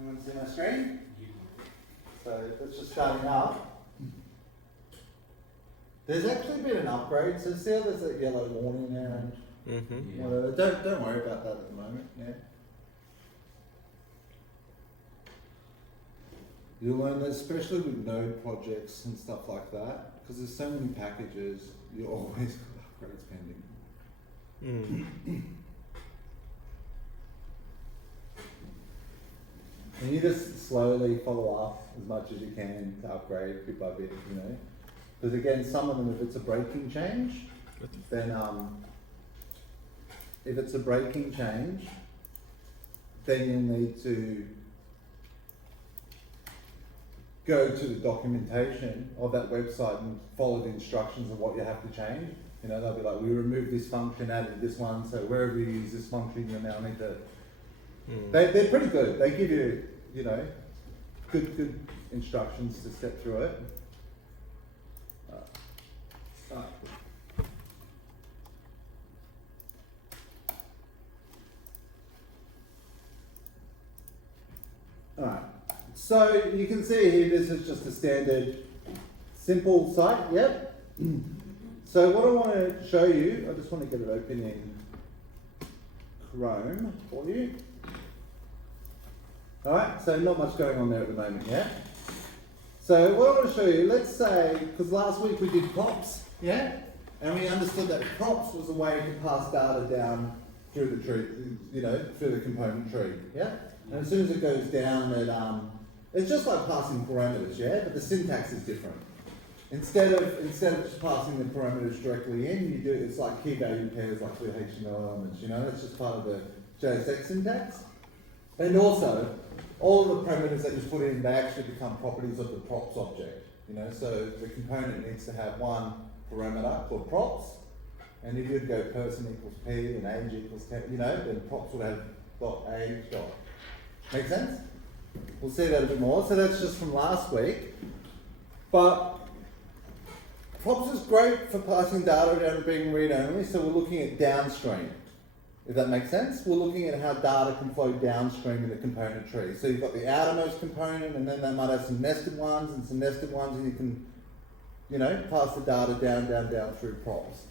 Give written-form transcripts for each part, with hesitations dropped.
Everyone see my screen? So that's just starting up. There's actually been an upgrade, so see how there's a yellow warning there and whatever. Don't worry about that at the moment, yeah. You'll learn that especially with node projects and stuff like that, because there's so many packages, you always got upgrades pending. And you just slowly follow up as much as you can to upgrade bit by bit, you know. Because again, some of them, if it's a breaking change, then if it's a breaking change, then you'll need to go to the documentation of that website and follow the instructions of what you have to change. You know, they'll be like, we removed this function, added this one, so wherever you use this function, you now need to. They're pretty good. They give you, you know, good instructions to step through it. Alright, so you can see here this is just a standard simple site, yep. So what I want to show you, I just want to get it open in Chrome for you. Alright, so not much going on there at the moment, yeah? So what I want to show you, let's say, because last week we did props, yeah? And we understood that props was a way to pass data down through the tree, you know, through the component tree, yeah? And as soon as it goes down, it's just like passing parameters, yeah? But the syntax is different. Instead of just passing the parameters directly in, you do it's like key value pairs, like with HTML elements, you know? That's just part of the JSX syntax. And also, all of the parameters that you put in, they actually become properties of the props object, you know? So the component needs to have one parameter called props, and if you'd go person equals p and age equals 10, you know, then props would have dot age dot. Make sense? We'll see that a bit more. So that's just from last week. But props is great for passing data down and being read-only, so we're looking at downstream. If that makes sense? We're looking at how data can flow downstream in the component tree. So you've got the outermost component, and then they might have some nested ones, and you can, you know, pass the data down through props.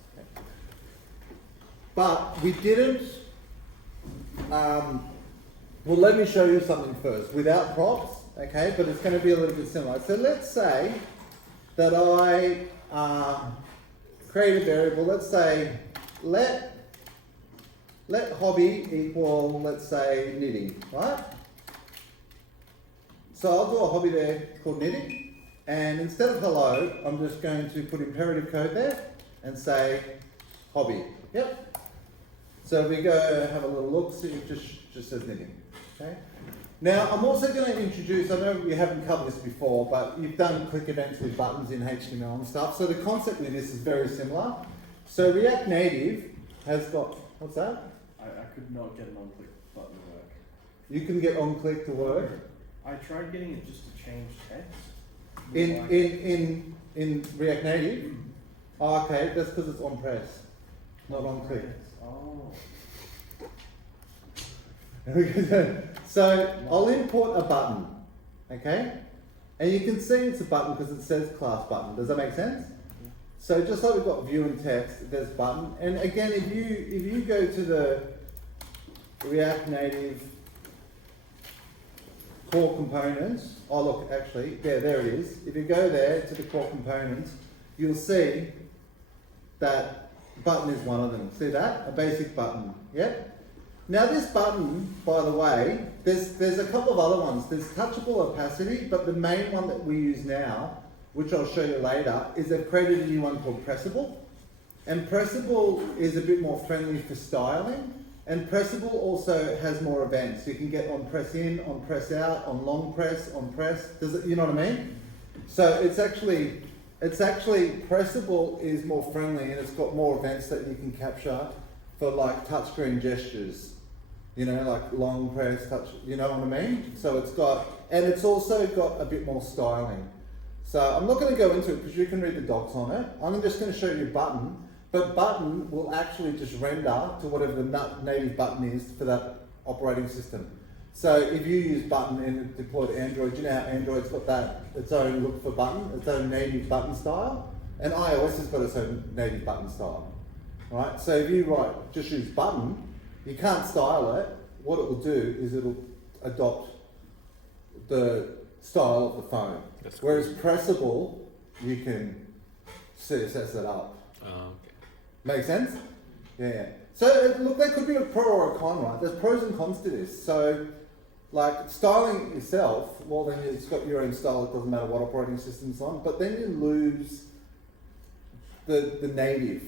But we didn't, well, let me show you something first, without props, okay, but it's going to be a little bit similar. So let's say that I create a variable, let's say, let hobby equal, let's say, knitting, right? So I'll do a hobby there called knitting, and instead of hello, I'm just going to put imperative code there and say hobby, yep. So if we go have a little look, see it just says knitting, okay? Now I'm also going to introduce, I know we haven't covered this before, but you've done click events with buttons in HTML and stuff, so the concept with this is very similar. So React Native has got, what's that? I could not get an on-click button to work. You can get on-click to work? I tried getting it just to change text. In React Native? Oh, okay, that's because it's on-press, not on-click. Oh. So I'll import a button, okay? And you can see it's a button because it says class button. Does that make sense? Yeah. So just like we've got view and text, there's button. And again, if you go to the React Native core components, oh look, actually, there it is. If you go there to the core components, you'll see that button is one of them. See that? A basic button, yep. Now this button, by the way, there's a couple of other ones. There's touchable opacity, but the main one that we use now, which I'll show you later, is they've created a new one called pressable. And pressable is a bit more friendly for styling. And pressable also has more events. You can get on press in, on press out, on long press, on press. Does it, you know what I mean? So it's actually pressable is more friendly, and it's got more events that you can capture for like touchscreen gestures. You know, like long press, touch, you know what I mean? So it's got, and it's also got a bit more styling. So I'm not going to go into it because you can read the docs on it. I'm just going to show you button, but button will actually just render to whatever the native button is for that operating system. So if you use button in deployed Android, you know how Android's got that its own look for button, its own native button style, and iOS has got its own native button style, right? So if you just use button, you can't style it. What it will do is it'll adopt the style of the phone. That's Whereas pressable, you can CSS it up. Okay. Make sense? Yeah. So look, that could be a pro or a con, right? There's pros and cons to this. So like styling itself, well then it's got your own style, it doesn't matter what operating system it's on, but then you lose the native,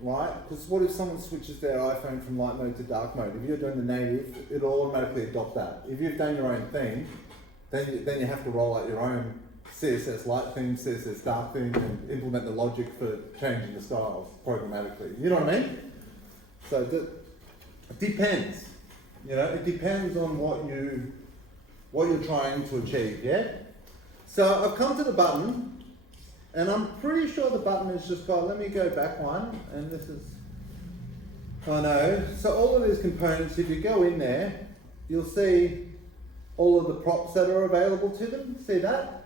right? Because what if someone switches their iPhone from light mode to dark mode? If you're doing the native, it'll automatically adopt that. If you've done your own thing, then you have to roll out your own CSS light theme, CSS dark theme, and implement the logic for changing the styles programmatically. You know what I mean? So it depends. You know, it depends on what you're trying to achieve, yeah? So I've come to the button, and I'm pretty sure the button has just got, let me go back one, and this is, I know. So all of these components, if you go in there, you'll see all of the props that are available to them, see that?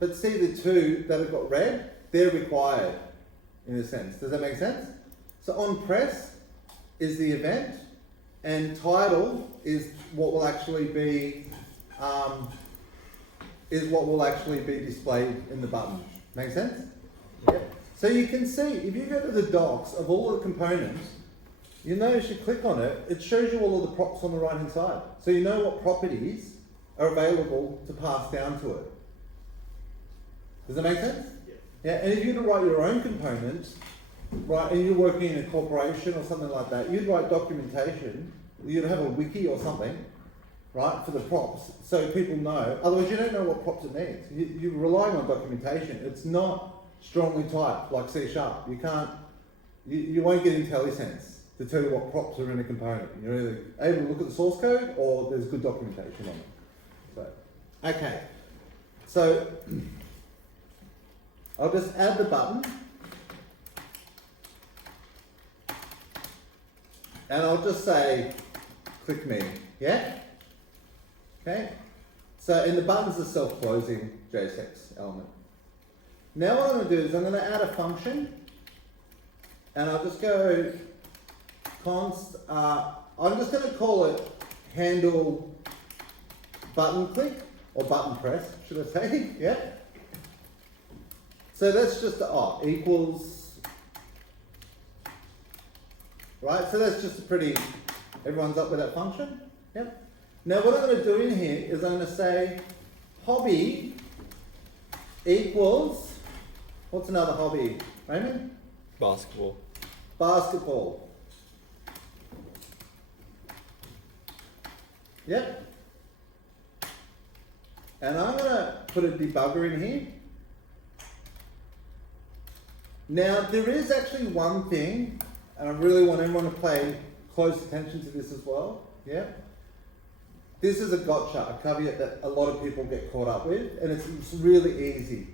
But see the two that have got red, they're required, in a sense. Does that make sense? So on press is the event, and title is what will actually be displayed in the button. Make sense? Yep. So you can see, if you go to the docs of all the components, you notice you click on it, it shows you all of the props on the right hand side. So you know what properties are available to pass down to it. Does that make sense? Yeah. And if you were to write your own components, right, and you're working in a corporation or something like that, you'd write documentation, you'd have a wiki or something, right, for the props, so people know. Otherwise, you don't know what props it needs. You're relying on documentation. It's not strongly typed like C#. You can't, you won't get IntelliSense to tell you what props are in a component. You're either able to look at the source code or there's good documentation on it. So, okay. So, I'll just add the button. And I'll just say, click me, yeah? Okay? So, and the button's a self-closing JSX element. Now what I'm going to do is I'm going to add a function, and I'll just go const, I'm just going to call it handle button click, or button press, should I say, yeah? So that's just, equals, right? So that's just a pretty, everyone's up with that function? Yep. Now what I'm going to do in here is I'm going to say hobby equals, what's another hobby, Raymond? Basketball. Basketball. Yep. And I'm going to put a debugger in here. Now there is actually one thing, and I really want everyone to pay close attention to this as well, yeah? This is a gotcha, a caveat that a lot of people get caught up with, and it's really easy.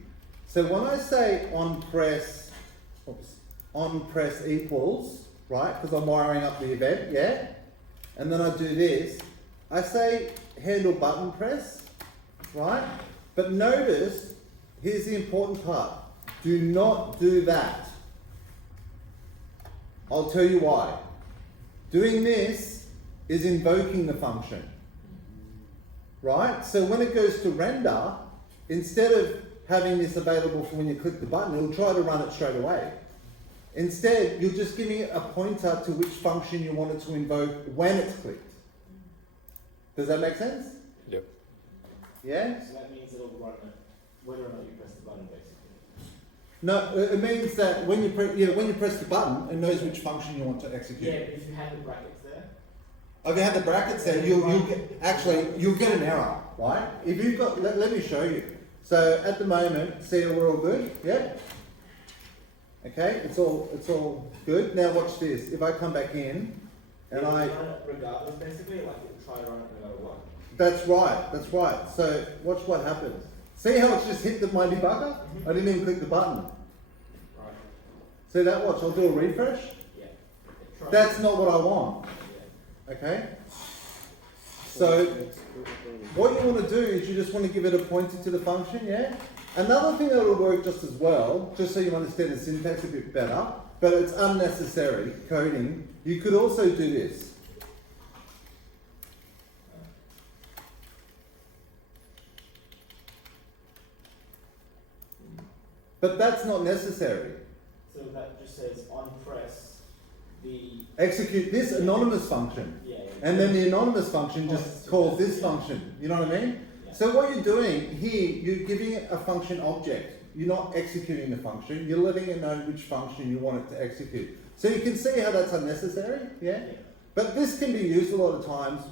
So when I say on press equals, right, because I'm wiring up the event, yeah? And then I do this, I say handle button press, right? But notice, here's the important part. Do not do that. I'll tell you why. Doing this is invoking the function, right? So when it goes to render, instead of having this available for when you click the button, it'll try to run it straight away. Instead, you're just giving it a pointer to which function you want it to invoke when it's clicked. Does that make sense? Yep. Yeah? So that means it'll run it whether or not you press the button, basically. No, it means that when you press the button, it knows which function you want to execute. Yeah, but if you had the brackets there. If you had the brackets there, you'll get an error, right? If you've got, let me show you. So at the moment, see we're all good, yeah? Okay, it's all good. Now watch this. If I come back in, and Run it regardless, basically, like it'll try to run it no matter what. That's right. So watch what happens. See how it's just hit my debugger? I didn't even click the button. Right. See that? Watch. I'll do a refresh. Yeah. That's not what I want. Yeah. Okay. So what you want to do is you just want to give it a pointer to the function, yeah? Another thing that will work just as well, just so you understand the syntax a bit better, but it's unnecessary coding, you could also do this. But that's not necessary. So that just says on press the Execute this anonymous function. yeah. And then the anonymous function just calls this function. You know what I mean? Yeah. So what you're doing here, you're giving it a function object. You're not executing the function. You're letting it know which function you want it to execute. So you can see how that's unnecessary, yeah? Yeah. But this can be used a lot of times,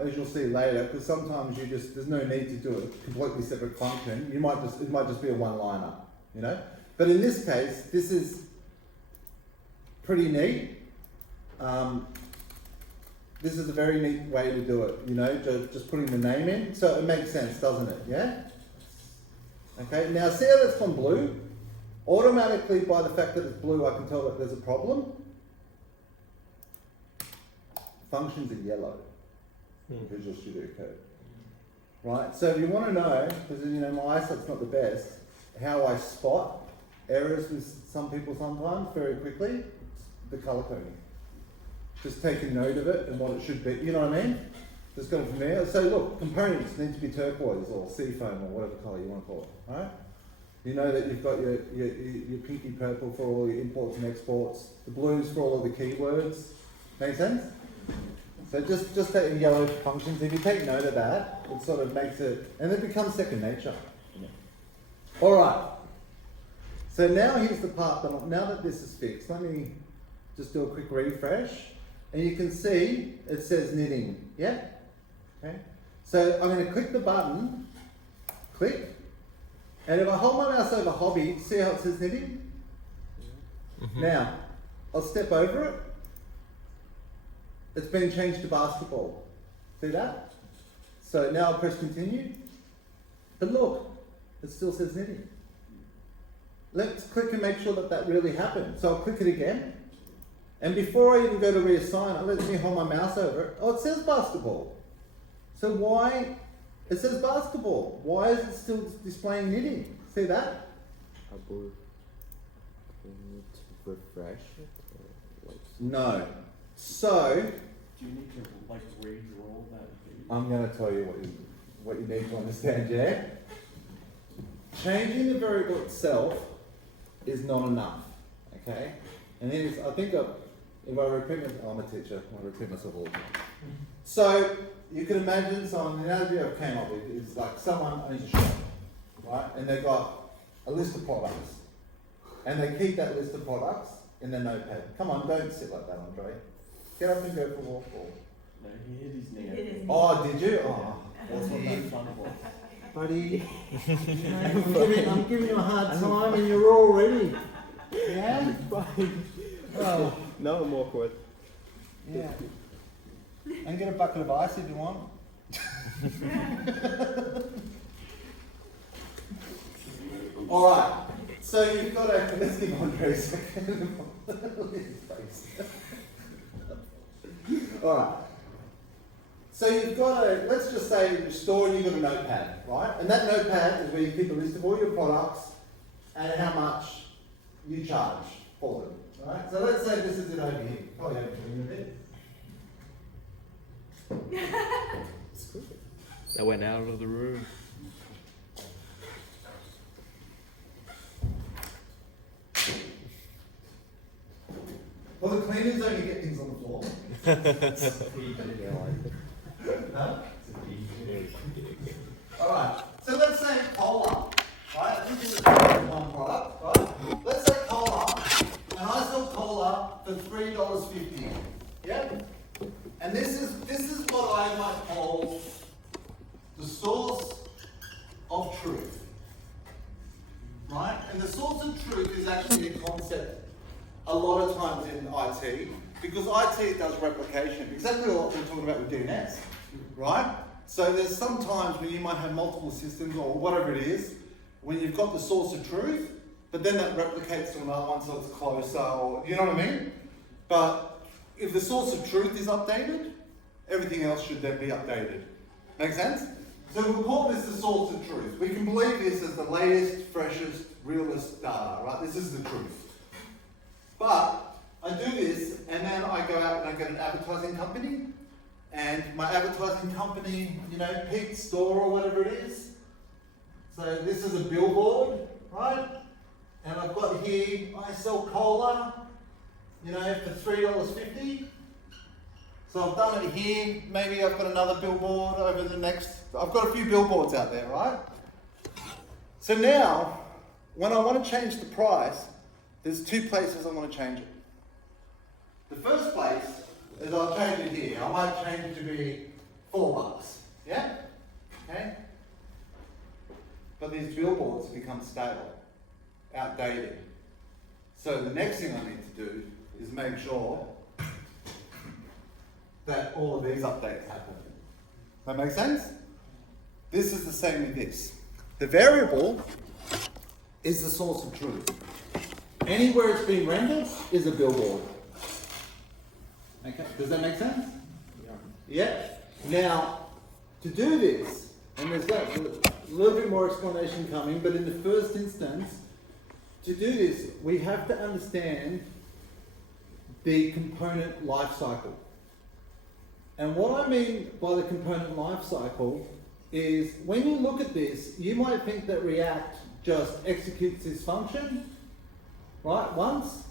as you'll see later, because sometimes there's no need to do a completely separate function. It might just be a one-liner, you know? But in this case, this is pretty neat. This is a very neat way to do it, you know, just putting the name in. So it makes sense, doesn't it? Yeah? Okay, now see how that's gone blue? Automatically, by the fact that it's blue, I can tell that there's a problem. Functions are yellow. Visual Studio Code. Right, so if you want to know, because you know my eyesight's not the best, how I spot errors with some people sometimes very quickly, the colour coding. Just take a note of it and what it should be, you know what I mean? Just go from there. So look, components need to be turquoise or seafoam or whatever colour you want to call it, right? You know that you've got your pinky purple for all your imports and exports, the blues for all of the keywords. Make sense? So just take the yellow functions. If you take note of that, it sort of makes it, and it becomes second nature. All right. So now here's the part that, now that this is fixed, let me just do a quick refresh. And you can see it says knitting, yeah? Okay. So I'm going to click the button, click, and if I hold my mouse over hobby, see how it says knitting? Now, I'll step over it. It's been changed to basketball. See that? So now I'll press continue. But look, it still says knitting. Let's click and make sure that that really happened. So I'll click it again. And before I even go to reassign it, let me hold my mouse over it. Oh, it says basketball. So why? It says basketball. Why is it still displaying knitting? See that? We need to refresh it? Or like No. So Do you need to like redraw that video? I'm going to tell you what you need to understand, yeah? Changing the variable itself is not enough, okay? And then I think if I repeat myself, I'm a teacher, I repeat myself all the time. So you can imagine someone, the analogy I came up with is like someone owns a shop, right? And they've got a list of products. And they keep that list of products in their notepad. Come on, don't sit like that, Andre. Get up and go for a walk. No, he hit his knee. He hit his knee. Oh, did you? Oh, That's what made fun of him. buddy. I'm giving you a hard time and you're all ready. Yeah? Oh, now I'm awkward. yeah. And get a bucket of ice if you want. Alright, so you've got a, let's give Andre a second. Look at his face. Alright. So you've got a, let's just say you're storing, you've got a notepad, right? And that notepad is where you keep a list of all your products and how much you charge for them, right? So let's say this is it over here. Probably over here a bit. I went out of the room. Well, the cleaners only get things on the floor. Huh? Alright, so let's say cola, right? This is one product, right? Let's say cola, and I sell cola for $3.50. Yep. And this is what I might call the source of truth. Right? And the source of truth is actually a concept a lot of times in IT, because IT does replication, exactly what we're talking about with DNS, right? So there's some times when you might have multiple systems or whatever it is, when you've got the source of truth, but then that replicates to another one so it's closer, or you know what I mean? But if the source of truth is updated, everything else should then be updated. Make sense? So we'll call this the source of truth. We can believe this as the latest, freshest, realest data, right? This is the truth. But I do this, and then I go out and I get an advertising company, and my advertising company, you know, Pete's Store or whatever it is. So this is a billboard, right? And I've got here, I sell cola, you know, for $3.50. So I've done it here. Maybe I've got another billboard over the next. I've got a few billboards out there, right? So now, when I want to change the price, there's two places I want to change it. The first place is I'll change it here. I might change it to be $4. Yeah? Okay? But these billboards become stale, outdated. So the next thing I need to do is make sure that all of these updates happen. That make sense? This is the same with this. The variable is the source of truth. Anywhere it's been rendered is a billboard. Okay, does that make sense? Yeah. Now, to do this, and there's a little bit more explanation coming, but in the first instance, to do this, we have to understand the component life cycle. And what I mean by the component life cycle is when you look at this, you might think that React just executes this function, right, once,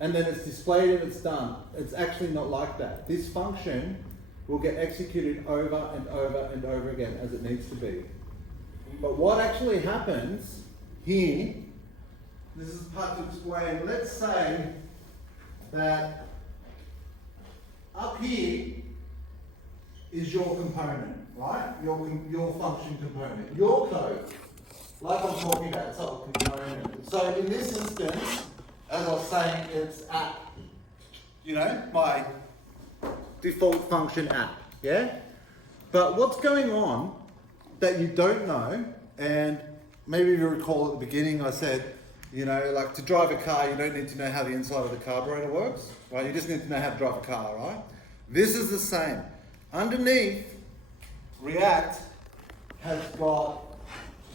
and then it's displayed and it's done. It's actually not like that. This function will get executed over and over and over again as it needs to be. But what actually happens here, this is the part to explain, let's say that up here is your component, right? Your function component. Your code, like I'm talking about, it's a component. So in this instance, as I was saying, it's app, you know, my default function app, yeah? But what's going on that you don't know, and maybe you recall at the beginning I said, you know, like to drive a car, you don't need to know how the inside of the carburetor works, right? You just need to know how to drive a car, right? This is the same. Underneath, React has got,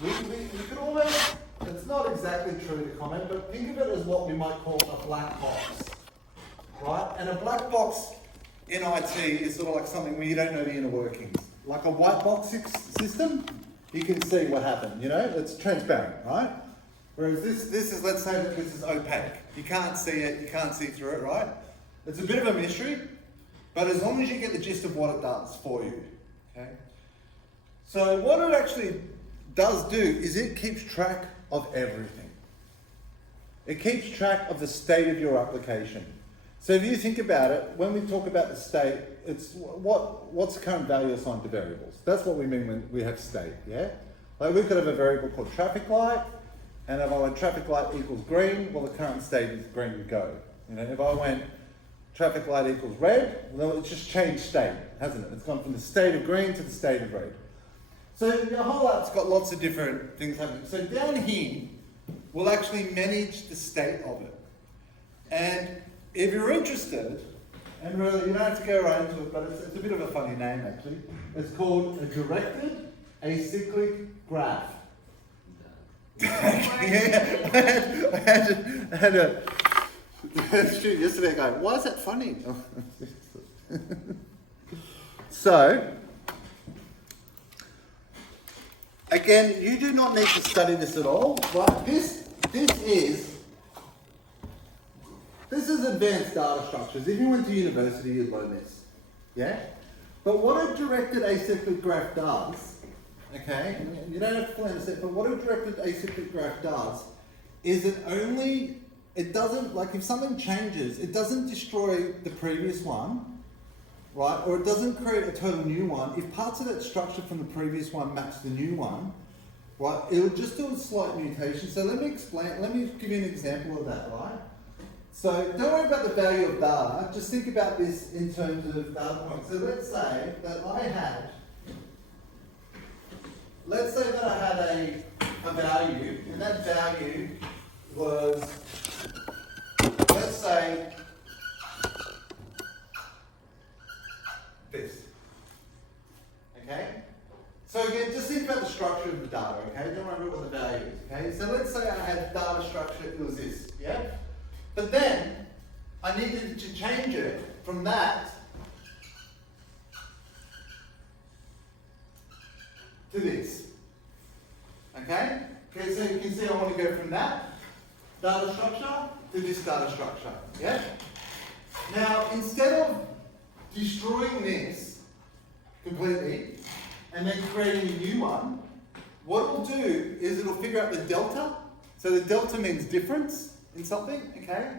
we could almost, it's not exactly true to comment, but think of it as what we might call a black box, right? And a black box in IT is sort of like something where you don't know the inner workings. Like a white box system, you can see what happened, you know? It's transparent, right? Whereas this is, let's say that this is opaque. You can't see it, you can't see through it, right? It's a bit of a mystery, but as long as you get the gist of what it does for you, okay? So what it actually does do is it keeps track of everything. It keeps track of the state of your application. So if you think about it, when we talk about the state, it's what's the current value assigned to variables? That's what we mean when we have state, yeah? Like we could have a variable called traffic light, and if I went traffic light equals green, well the current state is green go. You know, if I went traffic light equals red, well it's just changed state, hasn't it? It's gone from the state of green to the state of red. So your whole app's got lots of different things happening. So down here, we'll actually manage the state of it. And if you're interested, and really you don't have to go right into it, but it's a bit of a funny name actually. It's called a directed acyclic graph. Yeah, I had a student yesterday going, why is that funny? So, again, you do not need to study this at all, but this is advanced data structures. If you went to university, you'd learn this, yeah? But what a directed acyclic graph does, okay, and you don't have to fully understand, but what a directed acyclic graph does is it doesn't, like if something changes, it doesn't destroy the previous one, right? Or it doesn't create a total new one. If parts of that structure from the previous one match the new one, right, it'll just do a slight mutation. So let me give you an example of that, right? So don't worry about the value of data, just think about this in terms of data points. So let's say that I had a value, and that value was, let's say, this. about the structure of the data, okay? Don't worry about what the value is, okay? So let's say I had data structure, it was this, yeah? But then, I needed to change it from that to this, okay? Okay, so you can see I want to go from that data structure to this data structure, yeah? Now, instead of destroying this completely and then creating a new one, what it'll do is it'll figure out the delta. So the delta means difference in something, okay?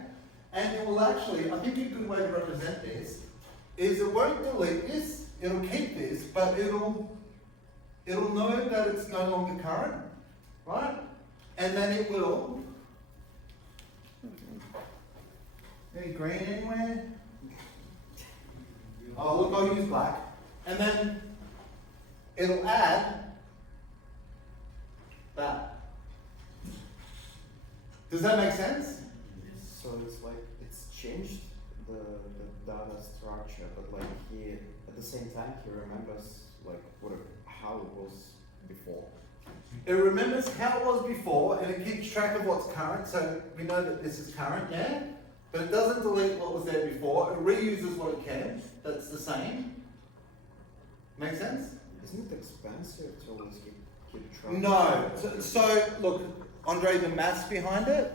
And it will actually, I think a good way to represent this is it won't delete this, it'll keep this, but it'll know that it's no longer current, right? And then it will, any green anywhere? Oh look, I'll use black. And then it'll add that. Does that make sense? So it's like it's changed the data structure, but like he at the same time he remembers like how it was before. It remembers how it was before and it keeps track of what's current, so we know that this is current, yeah? But it doesn't delete what was there before, it reuses what it can, that's the same. Make sense? Isn't it expensive to always keep track? No. So look, Andre, the maths behind it,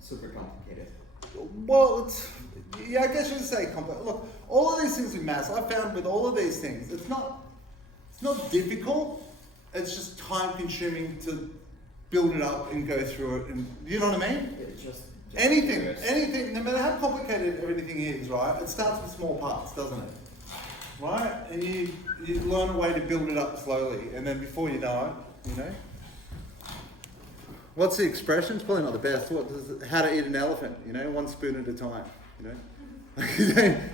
Super complicated. well, yeah, I guess you would say complex. Look, all of these things with maths, I found with all of these things, it's not difficult, it's just time consuming to build it up and go through it, and you know what I mean? It's just Anything, no matter how complicated everything is, right, it starts with small parts, doesn't it? Right? And you learn a way to build it up slowly, and then before you know it, you know? What's the expression? It's probably not the best. How to eat an elephant, you know, one spoon at a time, you know?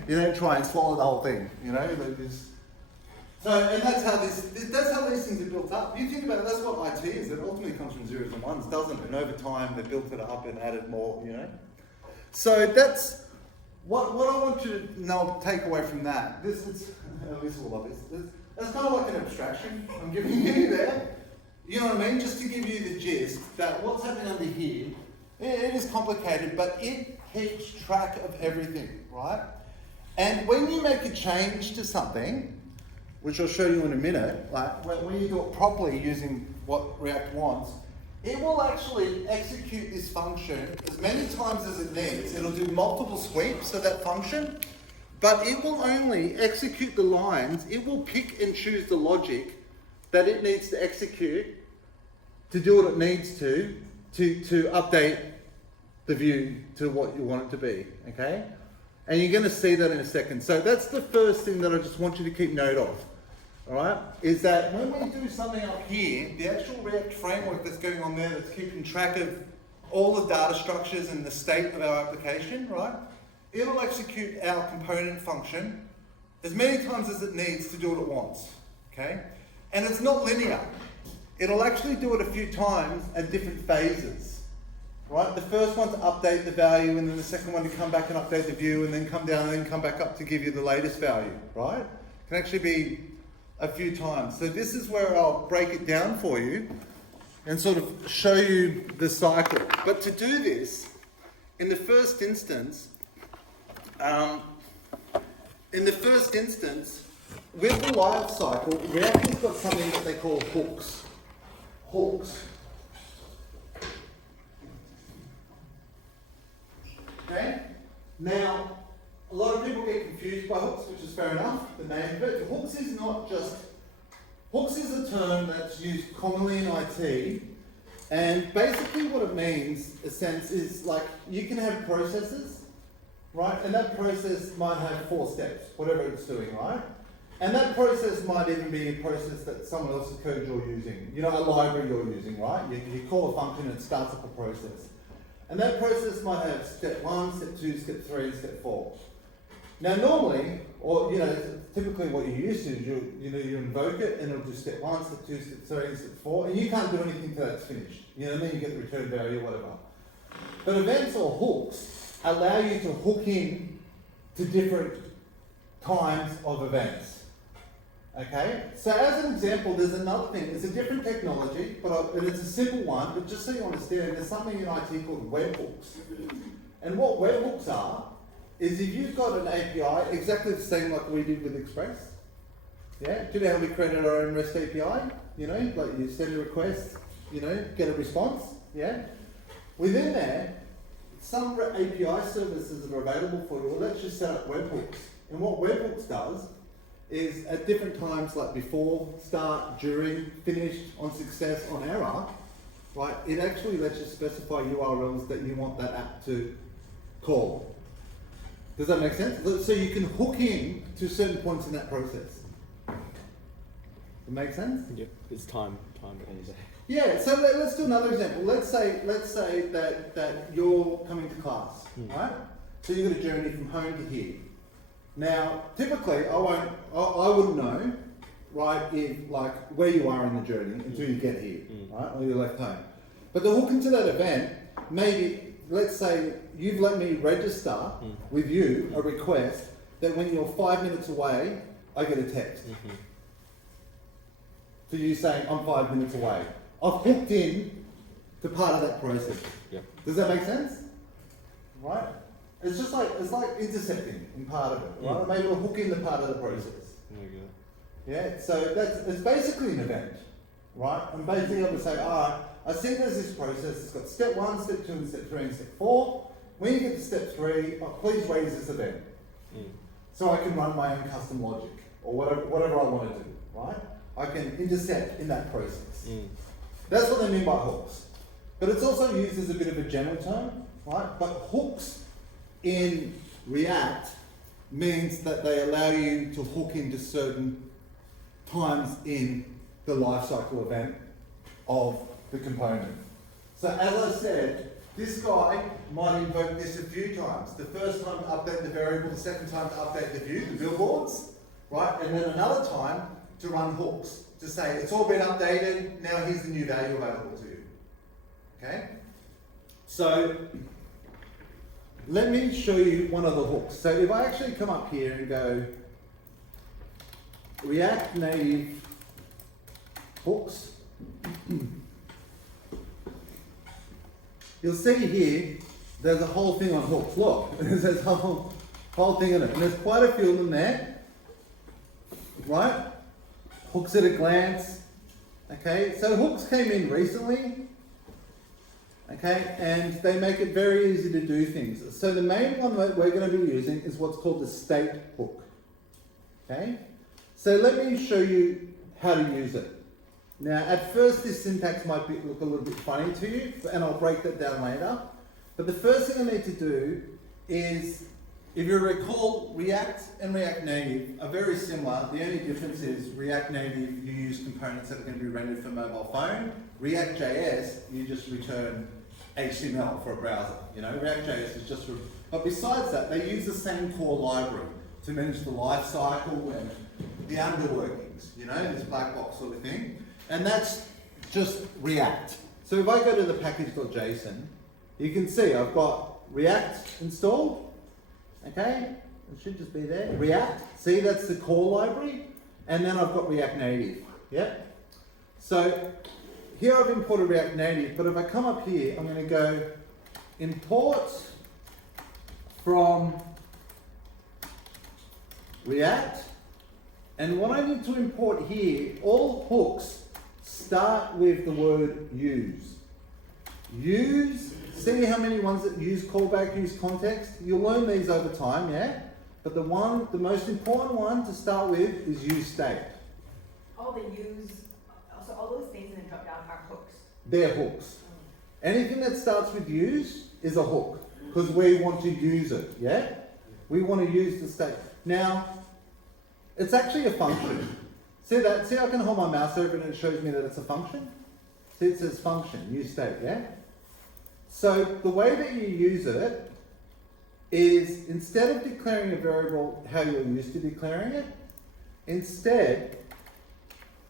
you don't try and swallow the whole thing, you know? So, and that's how these things are built up. You think about it, that's what IT is. It ultimately comes from zeros and ones, doesn't it? And over time, they built it up and added more, you know? So that's what I want you to know, take away from that. This is all of this. That's kind of like an abstraction I'm giving you there. You know what I mean? Just to give you the gist that what's happening under here, it is complicated, but it keeps track of everything, right? And when you make a change to something, which I'll show you in a minute, like when you do it properly using what React wants, it will actually execute this function as many times as it needs. It'll do multiple sweeps of that function, but it will only execute the lines. It will pick and choose the logic that it needs to execute to do what it needs to update the view to what you want it to be, okay? And you're gonna see that in a second. So that's the first thing that I just want you to keep note of, all right? Is that when we do something up here, the actual React framework that's going on there that's keeping track of all the data structures and the state of our application, right? It'll execute our component function as many times as it needs to do what it wants, okay? And it's not linear. It'll actually do it a few times at different phases, right? The first one to update the value, and then the second one to come back and update the view, and then come down and then come back up to give you the latest value, right? It can actually be a few times. So this is where I'll break it down for you and sort of show you the cycle. But to do this, in the first instance, with the life cycle, React has got something that they call hooks. Hooks. Okay? Now, a lot of people get confused by hooks, which is fair enough, the name of it. Hooks is not just... Hooks is a term that's used commonly in IT, and basically what it means, in a sense, is like you can have processes, right? And that process might have 4 steps, whatever it's doing, right? And that process might even be a process that someone else's code you're using, you know, a library you're using, right? You call a function and it starts up a process. And that process might have step 1, step 2, step 3, step 4. Now normally, or you know, typically what you used to is you invoke it and it'll do step 1, step 2, step 3, step 4, and you can't do anything till that's finished. You know what I mean? You get the return value, whatever. But events or hooks allow you to hook in to different times of events. Okay, so as an example, there's another thing. It's a different technology, and it's a simple one, but just so you understand, there's something in IT called webhooks. And what webhooks are, is if you've got an API, exactly the same like we did with Express. Yeah, do you know how we created our own REST API? You know, like you send a request, you know, get a response, yeah? Within there, some API services that are available for you, well, let's just set up webhooks. And what webhooks does is at different times, like before, start, during, finished, on success, on error, right, it actually lets you specify URLs that you want that app to call. Does that make sense? So you can hook in to certain points in that process. It make sense? Yeah, it's time based. Yeah, so let's do another example. Let's say that you're coming to class, right? So you've got a journey from home to here. Now, typically, I wouldn't know, right, if like where you are in the journey until you get here, right, or you left home. But to hook into that event, maybe let's say you've let me register with you a request that when you're 5 minutes away, I get a text. So you saying I'm 5 minutes away. I've hooked in to part of that process. Yeah. Does that make sense? Right? It's just like, it's like intercepting in part of it, right? I'm able to hook in the part of the process. There you go. Yeah, so it's basically an event, right? I'm basically able to say, alright, I see there's this process, it's got step 1, step 2, and step 3, and step 4. When you get to step 3, please raise this event. So I can run my own custom logic, or whatever I want to do, right? I can intercept in that process. That's what they mean by hooks. But it's also used as a bit of a general term, right? But hooks in React means that they allow you to hook into certain times in the lifecycle event of the component. So as I said, this guy might invoke this a few times. The first time to update the variable, the second time to update the view, the billboards, right? And then another time to run hooks, to say it's all been updated, now here's the new value available to you. Okay? So let me show you one of the hooks. So if I actually come up here and go React Native hooks, you'll see here there's a whole thing on hooks. Look, there's a whole thing in it. And there's quite a few of them there. Right? Hooks at a glance. Okay, so hooks came in recently. Okay, and they make it very easy to do things. So the main one that we're going to be using is what's called the state hook. Okay, so let me show you how to use it. Now, at first this syntax might look a little bit funny to you, and I'll break that down later. But the first thing I need to do is, if you recall, React and React Native are very similar. The only difference is React Native, you use components that are going to be rendered for mobile phone. React.js, you just return HTML for a browser. You know, React.js is just for, but besides that, they use the same core library to manage the life cycle and the underworkings, you know, this black box sort of thing. And that's just React. So if I go to the package.json, you can see I've got React installed. Okay, it should just be there. React, see that's the core library, and then I've got React Native. Yep. So here I've imported React Native, but if I come up here, I'm going to go import from React, and what I need to import here, all hooks start with the word use. Use. See how many ones that use callback, use context? You'll learn these over time, yeah? But the most important one to start with is use state. All the use, so all those things in the drop down are hooks. They're hooks. Anything that starts with use is a hook, because we want to use it, yeah? We want to use the state. Now, it's actually a function. See that? See I can hold my mouse over it and it shows me that it's a function? See it says function, use state, yeah? So the way that you use it is, instead of declaring a variable how you're used to declaring it, instead,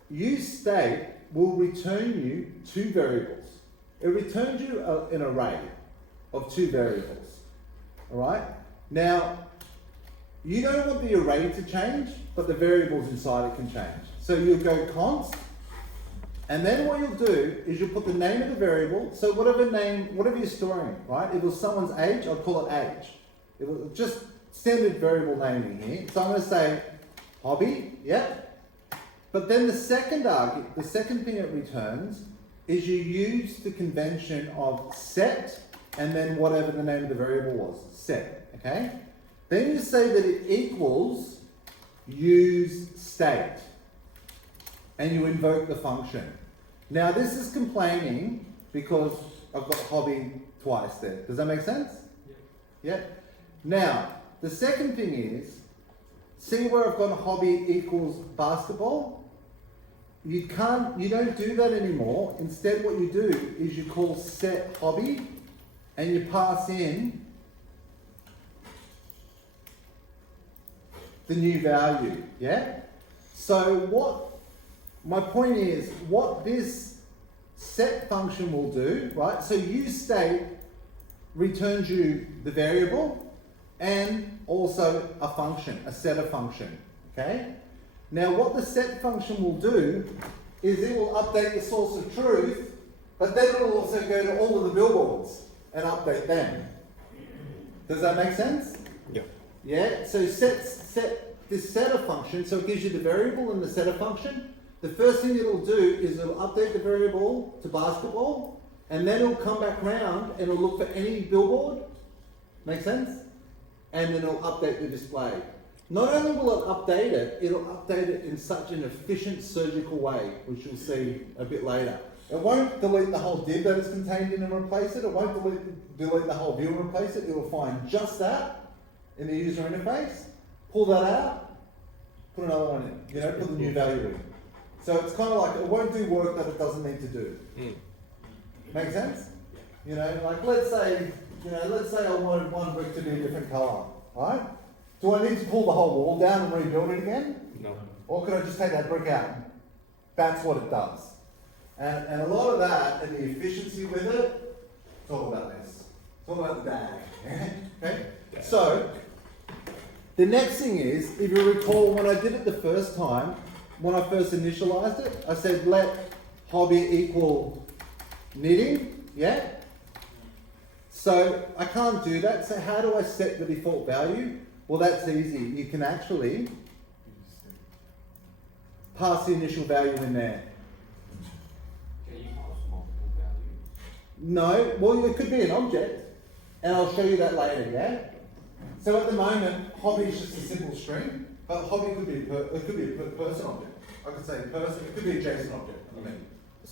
use state will return you two variables. It returns you an array of two variables. All right? Now, you don't want the array to change, but the variables inside it can change. So you'll go const, and then what you'll do is you'll put the name of the variable, so whatever you're storing, right? If it was someone's age, I'll call it age. It was just standard variable naming here. So I'm going to say hobby, yep. But then the second thing it returns is you use the convention of set and then whatever the name of the variable was, set, okay? Then you say that it equals use state, and you invoke the function. Now this is complaining because I've got hobby twice there. Does that make sense? Yeah. Now, the second thing is, see where I've got hobby equals basketball? You don't do that anymore. Instead what you do is you call set hobby and you pass in the new value, yeah? So my point is, what this set function will do, right? So use state returns you the variable and also a function, a setter function, okay? Now what the set function will do is it will update the source of truth, but then it will also go to all of the billboards and update them. Does that make sense? Yeah. Yeah, so set this setter function, so it gives you the variable and the setter function. The first thing it'll do is it'll update the variable to basketball, and then it'll come back around and it'll look for any billboard. Make sense? And then it'll update the display. Not only will it update it, it'll update it in such an efficient surgical way, which you'll see a bit later. It won't delete the whole div that is contained in and replace it. It won't delete the whole view and replace it. It will find just that in the user interface, pull that out, put another one in, put the new value in. So it's kind of like, it won't do work that it doesn't need to do. Make sense? Like let's say I wanted one brick to be a different colour, right? Do I need to pull the whole wall down and rebuild it again? No. Or could I just take that brick out? That's what it does. And a lot of that and the efficiency with it, it's all about this. It's all about the bag. Okay? So, the next thing is, if you recall when I did it the first time, when I first initialized it, I said let hobby equal knitting, yeah? So I can't do that, so how do I set the default value? Well, that's easy. You can actually pass the initial value in there. Can you pass multiple values? No, well, it could be an object, and I'll show you that later, yeah? So at the moment, hobby is just a simple string, but hobby could be a person object. I could say person, it could be a JSON object,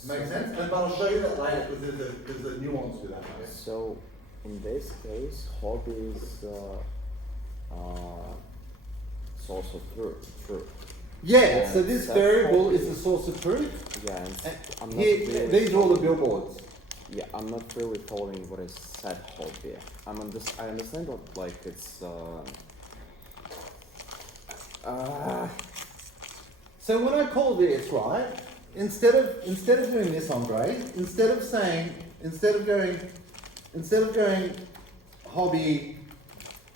Makes sense? But I'll show you that later, because there's a nuance with that. Okay? So in this case, hobby is source of truth. Yeah, so this variable is the source of truth. Yeah, and I'm not Here, really these are all the billboards. Yeah, I'm not really following what is set hobby. I understand that like it's So when I call this, right, instead of doing this, Andre, instead of going hobby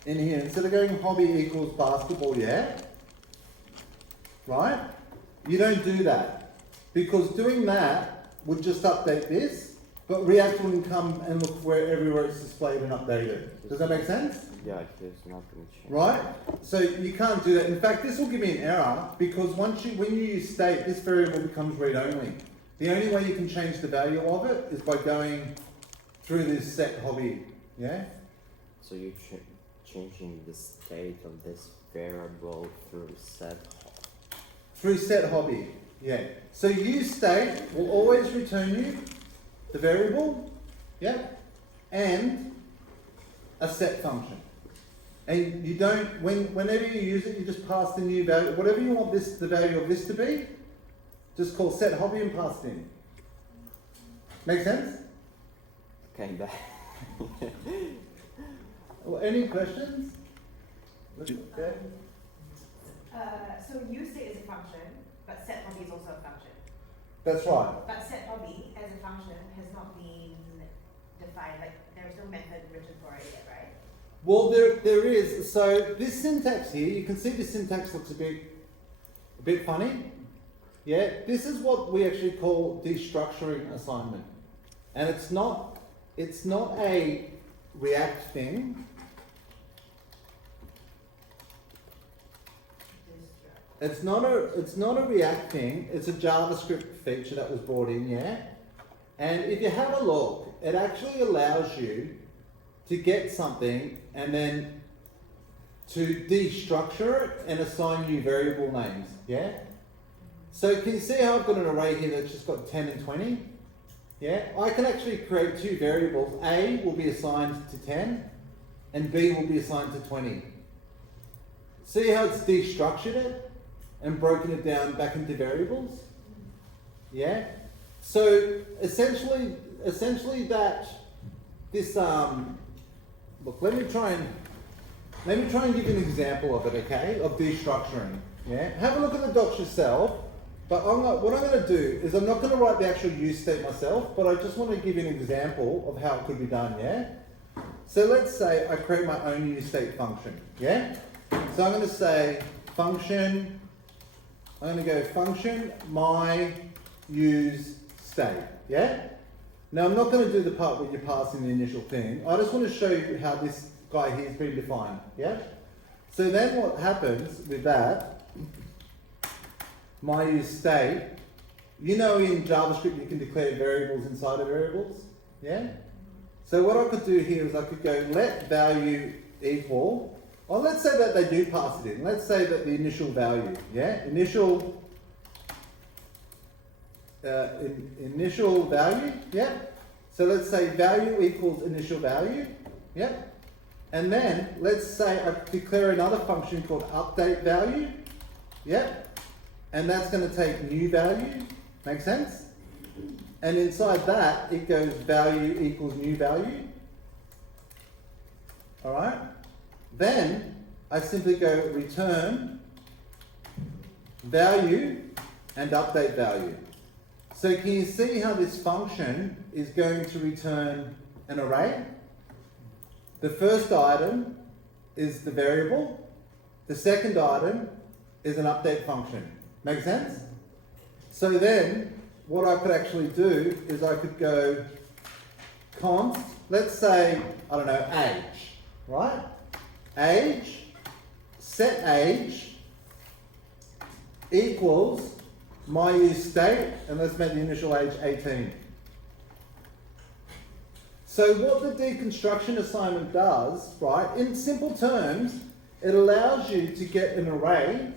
in here, instead of going hobby equals basketball, yeah, right? You don't do that, because doing that would just update this, but React wouldn't come and look everywhere it's displayed and updated. Does that make sense? yeah, it's not gonna change. Right? So you can't do that. In fact, this will give me an error because when you use state, this variable becomes read-only. The only way you can change the value of it is by going through this set hobby. Yeah? So you're changing the state of this variable through set hobby. Through set hobby. Yeah. So use state will always return you the variable, yeah, and a set function. And you don't, whenever you use it, you just pass the new value, whatever you want the value of this to be, just call set hobby and pass it in. Make sense? Kinda. Well, any questions? Okay. So use it as a function, but set hobby is also a function. That's right. But set hobby as a function has not been defined, like there's no method written for it yet, right? Well, there is. So this syntax here, you can see the syntax looks a bit Bit funny? Yeah, this is what we actually call destructuring assignment. And it's not a React thing. It's not a React thing, it's a JavaScript feature that was brought in, yeah? And if you have a look, it actually allows you to get something and then to destructure it and assign you variable names, yeah? So can you see how I've got an array here that's just got 10 and 20? Yeah, I can actually create two variables. A will be assigned to 10 and B will be assigned to 20. See how it's destructured it and broken it down back into variables? Yeah? So essentially that this look, let me try and give you an example of it, okay? Of destructuring. Yeah? Have a look at the docs yourself. But what I'm going to do is I'm not going to write the actual use state myself, but I just want to give you an example of how it could be done, yeah? So let's say I create my own use state function, yeah? So I'm going to say function, I'm going to go function my use state, yeah? Now I'm not going to do the part where you're passing the initial thing. I just want to show you how this guy here has been defined, yeah? So then what happens with that, my use state, you know in JavaScript you can declare variables inside of variables, yeah? So what I could do here is I could go let value equal, or let's say that they do pass it in. Let's say that the initial value, yeah? Initial value, yeah? So let's say value equals initial value, yeah? And then let's say I declare another function called update value, yeah? And that's going to take new value, make sense? And inside that, it goes value equals new value. All right? Then I simply go return value and update value. So can you see how this function is going to return an array? The first item is the variable. The second item is an update function. Make sense? So then, what I could actually do is I could go const, let's say, I don't know, age, right? Age, set age equals my use state, and let's make the initial age 18. So what the deconstruction assignment does, right, in simple terms, it allows you to get an array.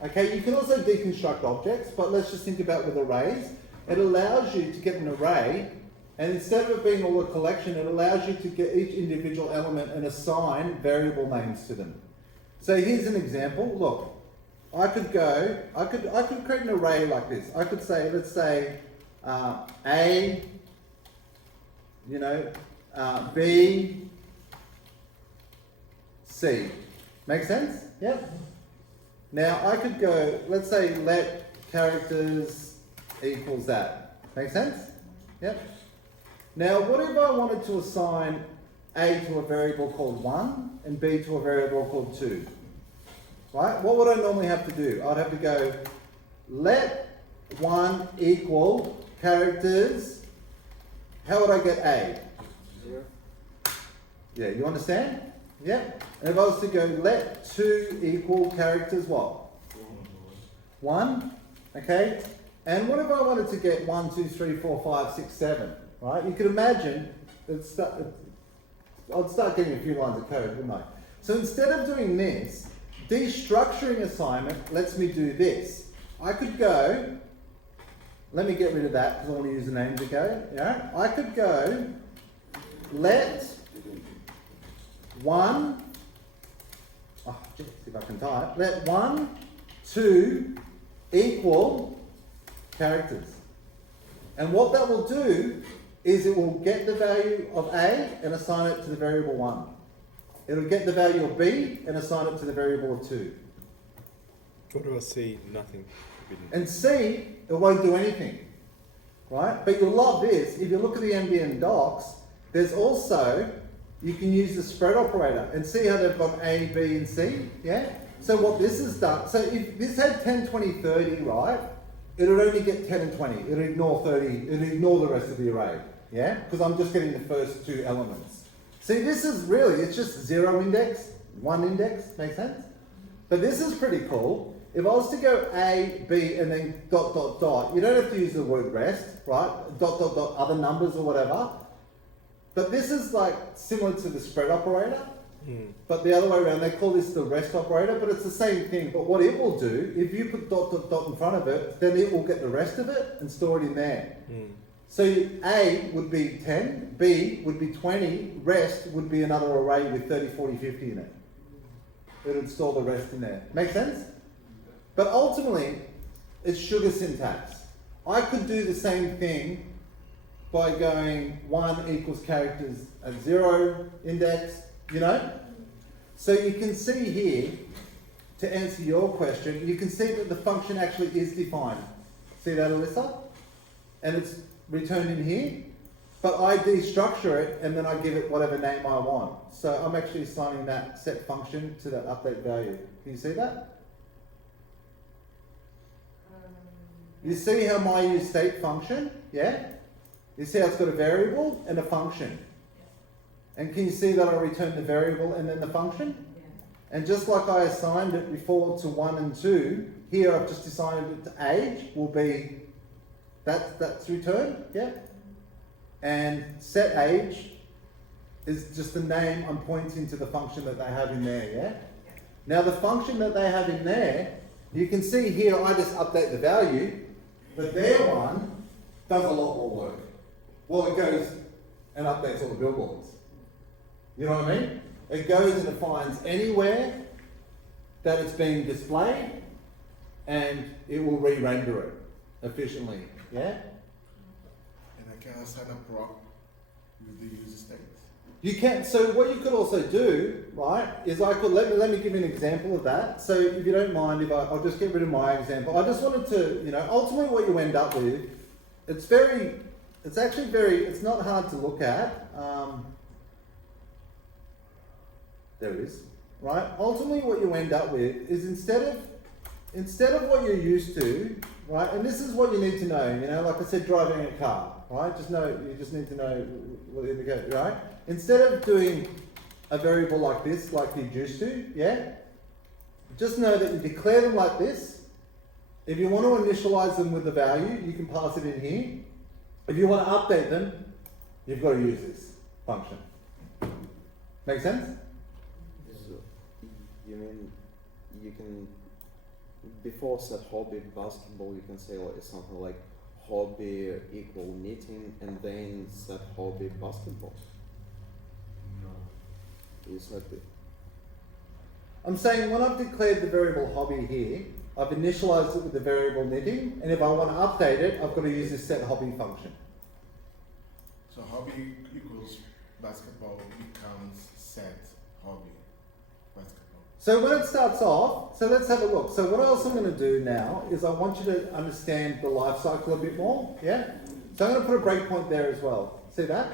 Okay, you can also deconstruct objects, but let's just think about with arrays. It allows you to get an array, and instead of it being all a collection, it allows you to get each individual element and assign variable names to them. So here's an example. Look, I could create an array like this. I could say, let's say, A, B, C. Make sense? Yep. Now I could go, let's say let characters equals that. Make sense? Yep. Now what if I wanted to assign A to a variable called 1 and B to a variable called 2? Right? What would I normally have to do? I'd have to go let 1 equal characters. How would I get A? 0. Yeah, you understand? Yep. And if I was to go let 2 equal characters what? 1. Okay. And what if I wanted to get 1, 2, 3, 4, 5, 6, 7? Right? You could imagine I'd start getting a few lines of code, wouldn't I? So instead of doing this, destructuring assignment lets me do this. I could go, let me get rid of that because I want to use the names again. Yeah? I could go let 1, oh, see if I can type, let 1, 2 equal characters. And what that will do is it will get the value of A and assign it to the variable 1. It'll get the value of B and assign it to the variable of 2. What do I see? Nothing. And C, it won't do anything. Right? But you'll love this. If you look at the NBN docs, there's also, you can use the spread operator and see how they've got A, B, and C. Yeah? So what this has done, so if this had 10, 20, 30, right, it would only get 10 and 20. It would ignore 30, it would ignore the rest of the array. Yeah? Because I'm just getting the first two elements. See, this is really, it's just 0 index, 1 index, make sense? But this is pretty cool. If I was to go A, B, and then dot, dot, dot, you don't have to use the word rest, right? Dot, dot, dot, other numbers or whatever. But this is like similar to the spread operator, but the other way around. They call this the rest operator, but it's the same thing. But what it will do, if you put dot, dot, dot in front of it, then it will get the rest of it and store it in there. So A would be 10, B would be 20, rest would be another array with 30, 40, 50 in it. It would store the rest in there. Make sense? But ultimately, it's sugar syntax. I could do the same thing by going 1 equals characters at 0 index, you know? So you can see here, to answer your question, you can see that the function actually is defined. See that, Alyssa? And it's returned in here, but I destructure it and then I give it whatever name I want. So I'm actually assigning that set function to that update value. Can you see that? You see how my use state function, yeah? You see how it's got a variable and a function. And can you see that I return the variable and then the function? And just like I assigned it before to 1 and 2, here I've just assigned it to age will be that's returned, yeah? And set age is just the name I'm pointing to the function that they have in there, yeah? Now the function that they have in there, you can see here I just update the value, but their one does a lot more work. Well, it goes and updates all the billboards. You know what I mean? It goes and it finds anywhere that it's being displayed and it will re-render it efficiently. Yeah? And I can assign a prop with the user state. You can. So what you could also do, right, is I could let me give you an example of that. So if you don't mind, I'll just get rid of my example. I just wanted to, you know, ultimately what you end up with, it's not hard to look at. There it is, right? Ultimately what you end up with is instead of what you're used to, right? And this is what you need to know, you know, like I said, driving a car, right? You just need to know what the indicator, right? Instead of doing a variable like this, like you used to, yeah? Just know that you declare them like this. If you want to initialize them with the value, you can pass it in here. If you want to update them, you've got to use this function. Make sense? So, you mean you can, before set hobby basketball, you can say like something like hobby equal knitting and then set hobby basketball? No. You set it. I'm saying when I've declared the variable hobby here, I've initialized it with the variable knitting, and if I want to update it, I've got to use this set hobby function. So hobby equals basketball becomes set hobby basketball. So when it starts off, so let's have a look. So what else I'm going to do now is I want you to understand the life cycle a bit more, yeah? So I'm going to put a breakpoint there as well. See that?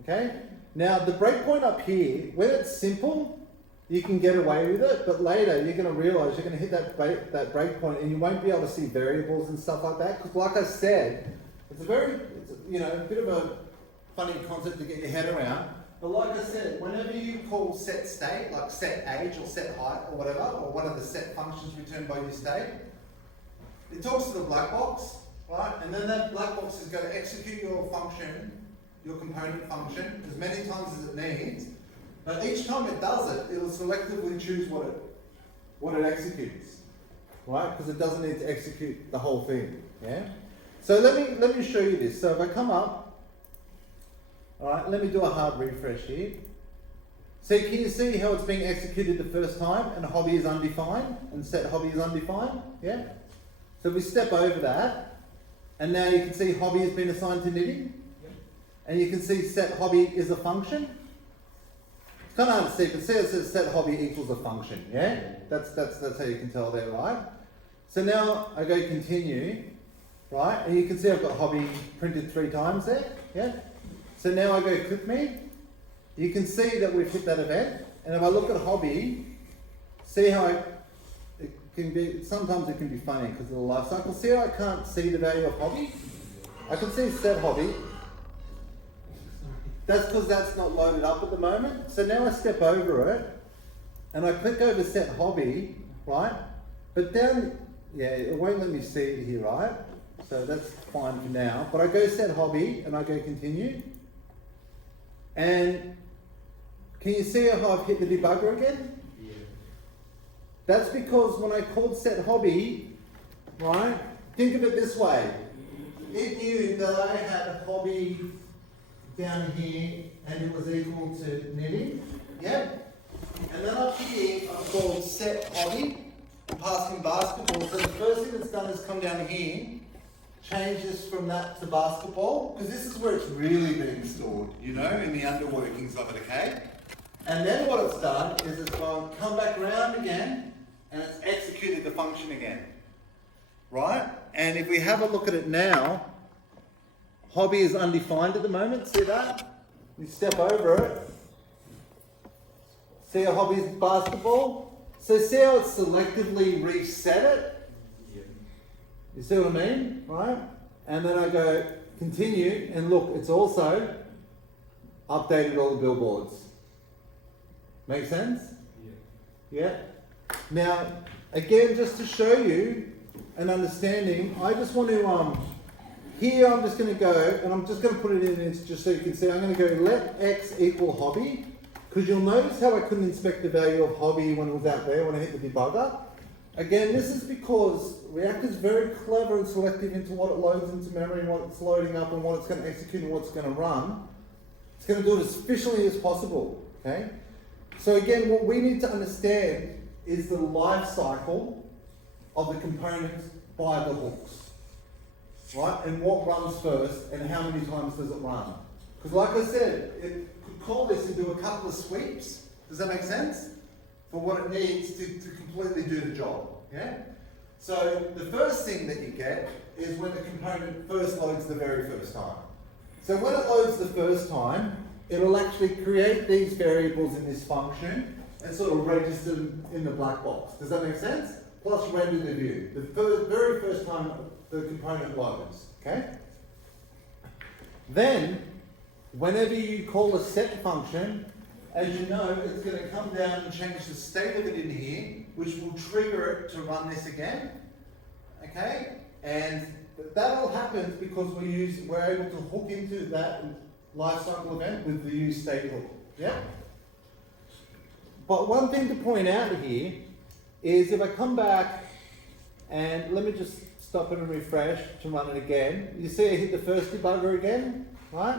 Okay? Now the breakpoint up here, when it's simple, you can get away with it, but later you're going to realize you're going to hit that breakpoint and you won't be able to see variables and stuff like that. Because like I said, it's a bit of a funny concept to get your head around. But like I said, whenever you call set state, like set age or set height or whatever, or one of the set functions returned by your state, it talks to the black box, right? And then that black box is going to execute your function, your component function, as many times as it needs. But each time it does it, it'll selectively choose what it executes, right? Because it doesn't need to execute the whole thing, yeah? So let me show you this. So if I come up, all right, let me do a hard refresh here. So can you see how it's being executed the first time and hobby is undefined and set hobby is undefined, yeah? So we step over that and now you can see hobby has been assigned to knitting and you can see set hobby is a function. Kind of hard to see, but see it says set hobby equals a function, yeah? That's how you can tell there, right? So now I go continue, right? And you can see I've got hobby printed 3 times there, yeah? So now I go click me. You can see that we've hit that event. And if I look at hobby, see how it can be, sometimes it can be funny because of the life cycle. See how I can't see the value of hobby? I can see set hobby. That's because that's not loaded up at the moment. So now I step over it and I click over set hobby, right? But down, yeah, it won't let me see it here, right? So that's fine for now. But I go set hobby and I go continue. And can you see how I've hit the debugger again? Yeah. That's because when I called set hobby, right? Think of it this way. It knew that I had a hobby down here and it was equal to knitting. Yep. And then up here I've called set hobby, passing basketball. So the first thing it's done is come down here, change this from that to basketball, because this is where it's really being stored, you know, in the underworkings of it, okay? And then what it's done is it's gone, come back around again, and it's executed the function again, right? And if we have a look at it now, hobby is undefined at the moment, see that? We step over it, see how hobby is basketball? So see how it's selectively reset it? You see what I mean, right? And then I go continue, and look, it's also updated all the billboards. Make sense? Yeah. Now, again, just to show you an understanding, I just want to, here I'm just going to go, and I'm just going to put it in just so you can see, I'm going to go let x equal hobby, because you'll notice how I couldn't inspect the value of hobby when it was out there, when I hit the debugger. Again, this is because React is very clever and selective into what it loads into memory, and what it's loading up, and what it's going to execute, and what it's going to run. It's going to do it as efficiently as possible, okay? So again, what we need to understand is the life cycle of the components by the hooks, right? And what runs first, and how many times does it run? Because like I said, it could call this and do a couple of sweeps. Does that make sense? For what it needs to completely do the job, yeah? So the first thing that you get is when the component first loads the very first time. So when it loads the first time, it'll actually create these variables in this function and sort of register them in the black box. Does that make sense? Plus render the view. The very first time the component loads, okay? Then, whenever you call a set function, as you know, it's going to come down and change the state of it in here, which will trigger it to run this again, okay? And that all happens because we're able to hook into that lifecycle event with the use state hook, yeah? But one thing to point out here is if I come back and let me just stop it and refresh to run it again. You see I hit the first debugger again, right?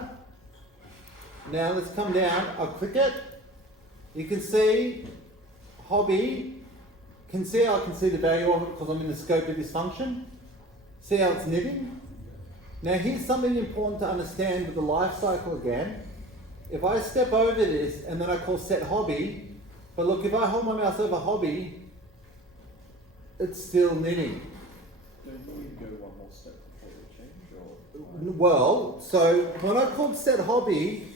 Now let's come down, I'll click it. You can see hobby, I can see the value of it because I'm in the scope of this function. See how it's knitting? Now here's something important to understand with the life cycle again. If I step over this and then I call set hobby, but look, if I hold my mouse over hobby, it's still knitting. Don't you go one more step before we change, or? Well, so when I called set hobby,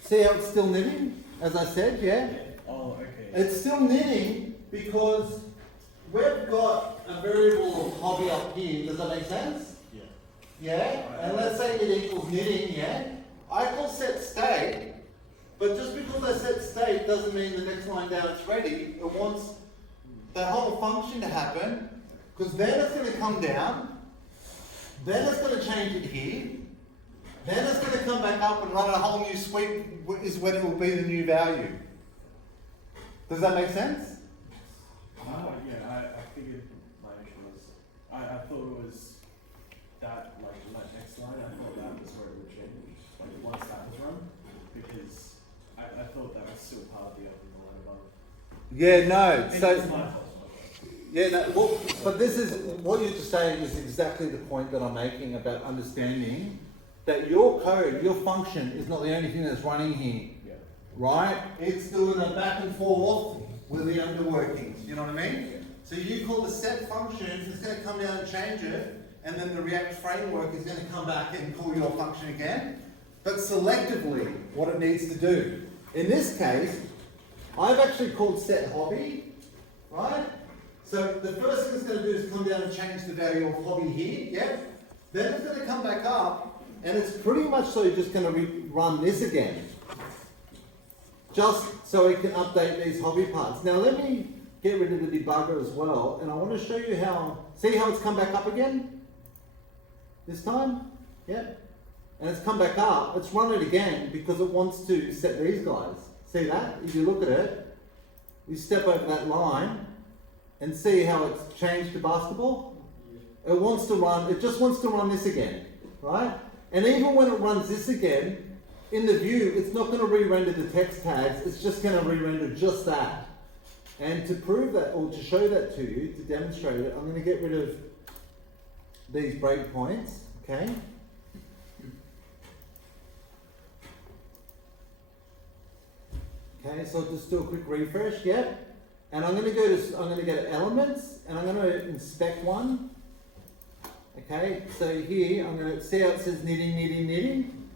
see how it's still knitting? As I said, yeah? Oh, okay. It's still knitting because we've got a variable of hobby up here. Does that make sense? Yeah. Yeah? And let's say it equals knitting, yeah? I call set state, but just because I set state doesn't mean the next line down it's ready. It wants the whole function to happen, because then it's going to come down, then it's going to change it here, then it's going to come back up and run a whole new sweep is when it will be the new value. Does that make sense? Yeah, I figured my issue was, I thought it was that, like next line, I thought that was where it would change, like once that was run, because I thought that was still part of the open line above. Yeah, no. And So, it's my fault. yeah, no, well, but this is, what you're just saying is exactly the point that I'm making about understanding that your code, your function is not the only thing that's running here. Yeah. Right? It's doing a back and forth with the underworkings. You know what I mean? Yeah. So you call the set function, it's going to come down and change it, and then the React framework is going to come back and call your function again, but selectively what it needs to do. In this case, I've actually called set hobby, right? So the first thing it's going to do is come down and change the value of hobby here, yeah? Then it's going to come back up, and it's pretty much so you're just going to run this again. Just so it can update these hobby parts. Now let me get rid of the debugger as well, and I want to show you how, see how it's come back up again? This time? Yeah? And it's come back up, it's run it again because it wants to set these guys. See that? If you look at it, you step over that line and see how it's changed to basketball. It wants to run, it just wants to run this again, right? And even when it runs this again, in the view, it's not going to re-render the text tags, it's just going to re-render just that. And to prove that, or to show that to you, to demonstrate it, I'm going to get rid of these breakpoints, okay? Okay, so I'll just do a quick refresh, yep. And I'm going to go to elements, and I'm going to inspect one. Okay, so here I'm going to see how it says knitting, knitting, knitting.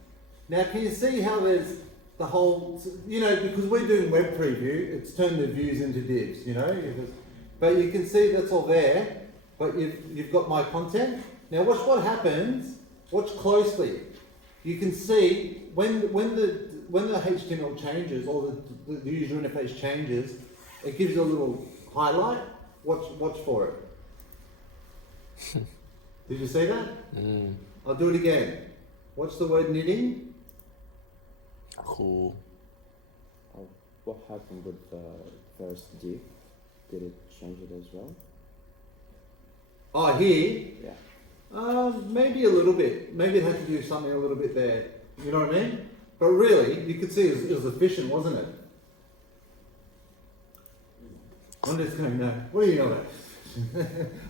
Now can you see how there's the whole, you know, because we're doing web preview, it's turned the views into divs, you know. But you can see that's all there, but you've got my content. Now watch what happens, watch closely. You can see when the HTML changes or the user interface changes, it gives you a little highlight. Watch for it. Did you see that? I'll do it again. Watch the word knitting. Cool. What happened with the first div? Did it change it as well? Oh, here? Yeah. Maybe a little bit. Maybe it had to do something a little bit there. You know what I mean? But really, you could see it was efficient, wasn't it? I'm just going, no. What do you know about?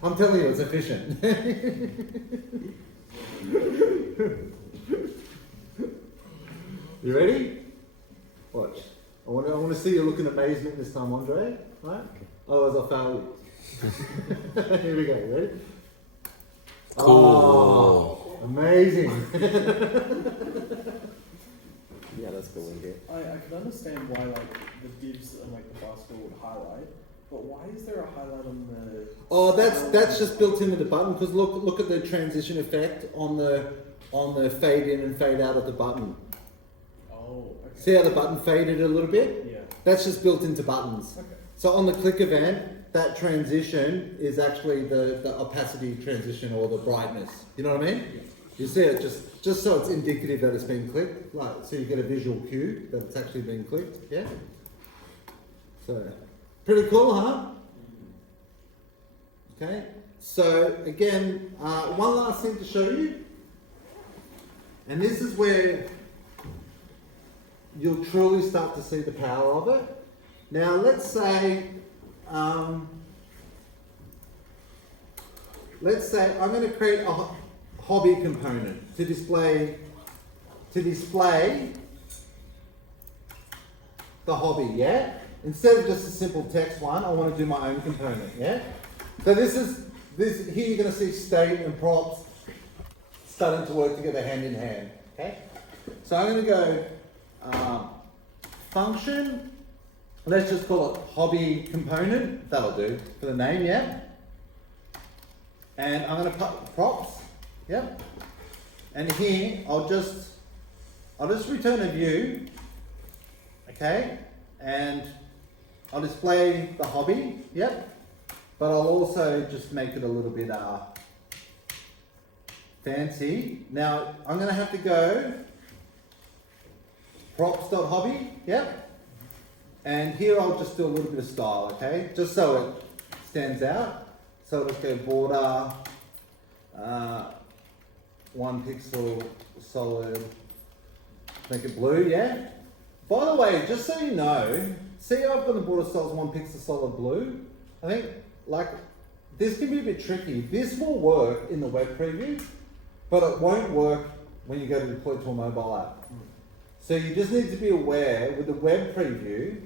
I'm telling you, it's efficient. You ready? Watch. I want to see your look in amazement this time, Andre. Right? Otherwise, I'll fail you. Here we go. Ready? Cool. Oh, amazing. Yeah, that's the one here. I can understand why like the divs and like the basketball would highlight, but why is there a highlight on the? Oh, that's just built into the button because look at the transition effect on the fade in and fade out of the button. Oh, okay. See how the button faded a little bit? Yeah. That's just built into buttons. Okay. So on the click event, that transition is actually the opacity transition or the brightness. You know what I mean? Yeah. You see it just so it's indicative that it's been clicked, like so you get a visual cue that it's actually been clicked. Yeah. So pretty cool, huh? Okay. So again, one last thing to show you, and this is where you'll truly start to see the power of it. Now let's say I'm going to create a hobby component to display the hobby, yeah? Instead of just a simple text one, I want to do my own component, yeah? So this here you're going to see state and props starting to work together hand in hand, okay? So I'm going to go function, let's just call it hobby component, that'll do for the name, yeah? And I'm going to put props, yep. And here I'll just return a view, okay? And I'll display the hobby, yep. But I'll also just make it a little bit fancy. Now I'm going to have to go props.hobby, yep. And here I'll just do a little bit of style, okay? Just so it stands out. So let's go border, 1 pixel solid, make it blue, yeah? By the way, just so you know, see I've got the border styles 1 pixel solid blue. I think, like, this can be a bit tricky. This will work in the web preview, but it won't work when you go to deploy to a mobile app. So you just need to be aware with the web preview,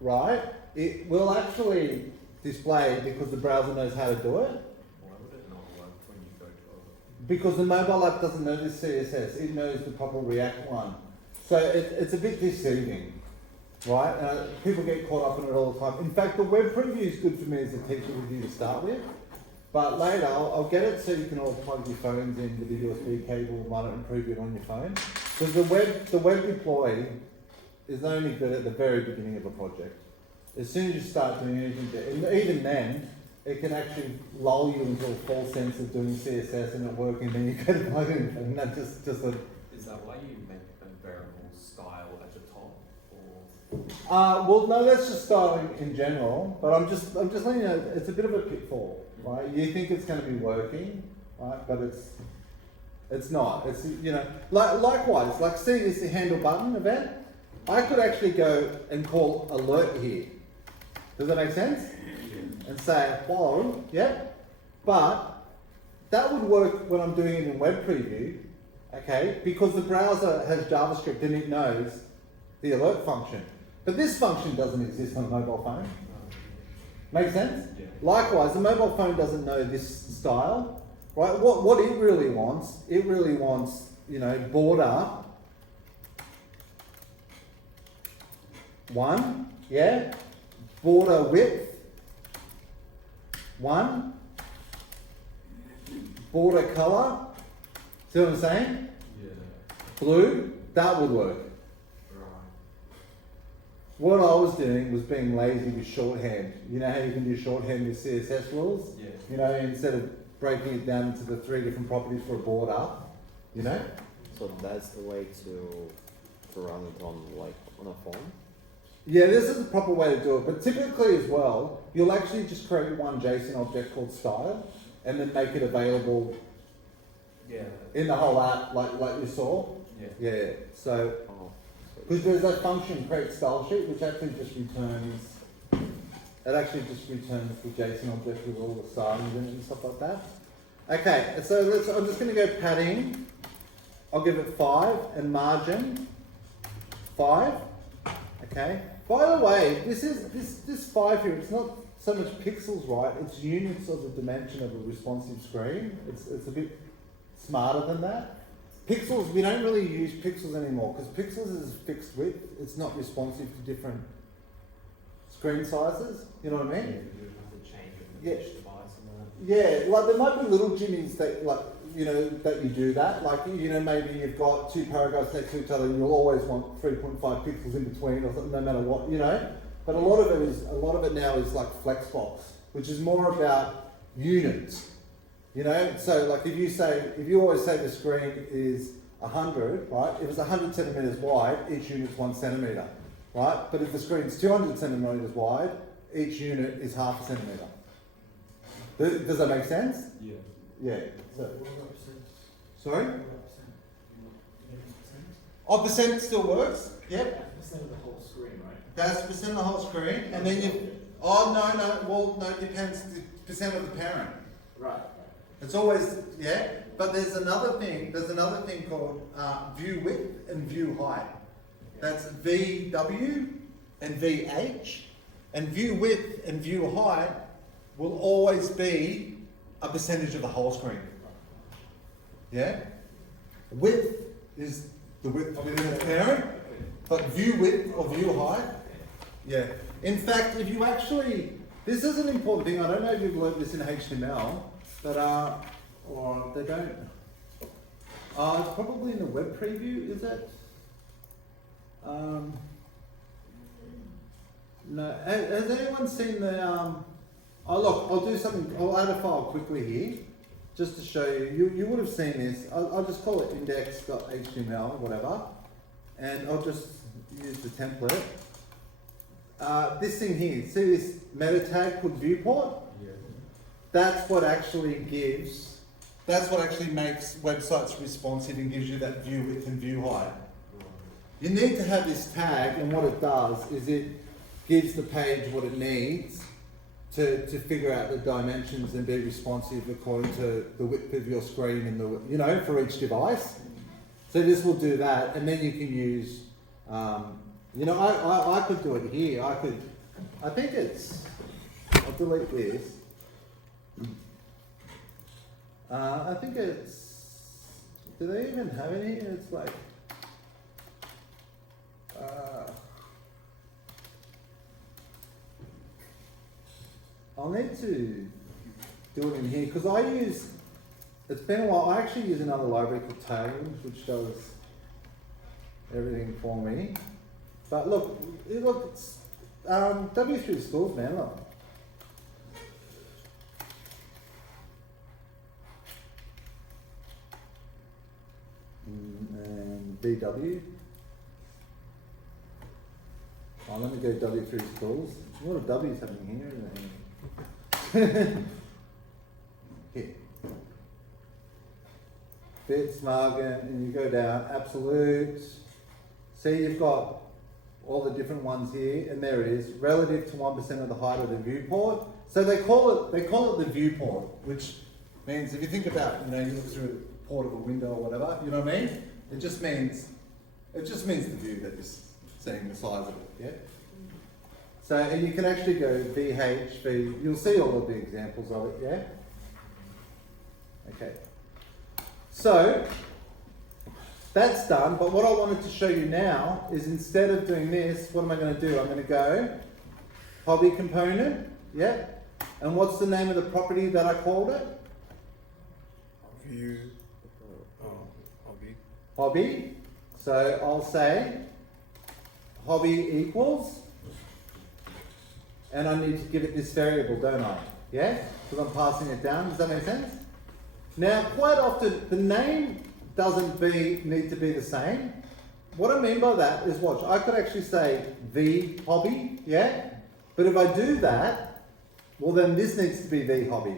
right? It will actually display because the browser knows how to do it. Why would it not work when you go to a... Because the mobile app doesn't know this CSS, it knows the proper React one. So it's a bit deceiving. right? People get caught up in it all the time. In fact, the web preview is good for me as a teacher with you to start with. But later, I'll get it so you can all plug your phones in with a USB cable, run it and preview it on your phone. Because the web deploy is only good at the very beginning of a project. As soon as you start doing anything, and even then, it can actually lull you into a false sense of doing CSS and it working, then you go to plug in, and that's just a... Is that why you make a variable style at the top? Or well, no, that's just styling in general, but I'm just letting you know, it's a bit of a pitfall, right? You think it's going to be working, right? But it's not. It's, you know, likewise, like see this handle button event, I could actually go and call alert here. Does that make sense? And say, follow, yeah? But that would work when I'm doing it in web preview, okay? Because the browser has JavaScript and it knows the alert function. But this function doesn't exist on a mobile phone. Make sense? Yeah. Likewise, the mobile phone doesn't know this style, right? What it really wants, you know, border 1, yeah? Border width 1, border color, see what I'm saying? yeah. Blue, that would work. Right. What I was doing was being lazy with shorthand. You know how you can do shorthand with CSS rules? Yeah. You know, instead of breaking it down into the 3 different properties for a border, you know? So that's the way to run it on a phone. Yeah, this is the proper way to do it, but typically as well, you'll actually just create one JSON object called style, and then make it available Yeah. in the whole app, like you saw. Yeah. Yeah. So, Oh, because there's that function create style sheet, which actually just returns. It actually just returns the JSON object with all the stylings in it and stuff like that. Okay, so I'm just going to go padding. I'll give it 5 and margin 5. Okay. By the way, this 5 here, it's not so much pixels, right? It's units of the dimension of a responsive screen. It's a bit smarter than that. Pixels, we don't really use pixels anymore because pixels is fixed width. It's not responsive to different screen sizes. You know what I mean? You have to change it with Yeah. each device and Yeah, like there might be little jimmies that that you do that. Like, you know, maybe you've got 2 paragraphs next to each other and you'll always want 3.5 pixels in between or something, no matter what, you know. But a lot of it now is like Flexbox, which is more about units. You know, so like if you always say the screen is 100, right? If it's 100 centimeters wide, each unit's 1 centimeter, right? But if the screen's 200 centimeters wide, each unit is half a centimeter. Does that make sense? Yeah. Yeah. So, sorry? Oh, percent still works? Yep. Percent of the whole screen, right? That's percent of the whole screen, and then you. Oh no, it depends. The percent of the parent. Right. It's always but there's another thing. There's another thing called view width and view height. That's VW and VH, and view width and view height will always be a percentage of the whole screen. Yeah. Width is the width within the parent, but view width or view height. Yeah. In fact, if you actually, this is an important thing. I don't know if you've learned this in HTML, but or they don't. It's probably in the web preview. Is it? No. Has anyone seen the? Oh look, I'll do something. I'll add a file quickly here, just to show you. You would have seen this. I'll just call it index.html, whatever, and I'll just use the template. This thing here, see this meta tag called viewport? Yeah. That's what actually makes websites responsive and gives you that view width and view height. You need to have this tag, and what it does is it gives the page what it needs to figure out the dimensions and be responsive according to the width of your screen and the, for each device. So this will do that, and then you can use, I could do it here. I think I'll delete this. I think do they even have any? It's like, I'll need to do it in here because I use. It's been a while. I actually use another library called Tailwind, which does everything for me. But look, it's W3 schools, man. Look. And VW. Oh, let me go W3 schools. A lot of W's happening here, isn't it? Here. Bits, margin, and you go down, absolute. See, you've got all the different ones here, and there it is, relative to 1% of the height of the viewport. So they call it the viewport, which means if you think about, you look through a port of a window or whatever, you know what I mean? It just means the view that you're seeing the size of it, yeah? So, and you can actually go VH, V, you'll see all of the examples of it, yeah? Okay. So, that's done, but what I wanted to show you now is instead of doing this, what am I going to do? I'm going to go hobby component, yeah? And what's the name of the property that I called it? View. Hobby. Hobby. So I'll say hobby equals, and I need to give it this variable, don't I? Yeah? Because I'm passing it down. Does that make sense? Now, quite often, the name doesn't need to be the same. What I mean by that is, watch, I could actually say the hobby, yeah? But if I do that, well then this needs to be the hobby.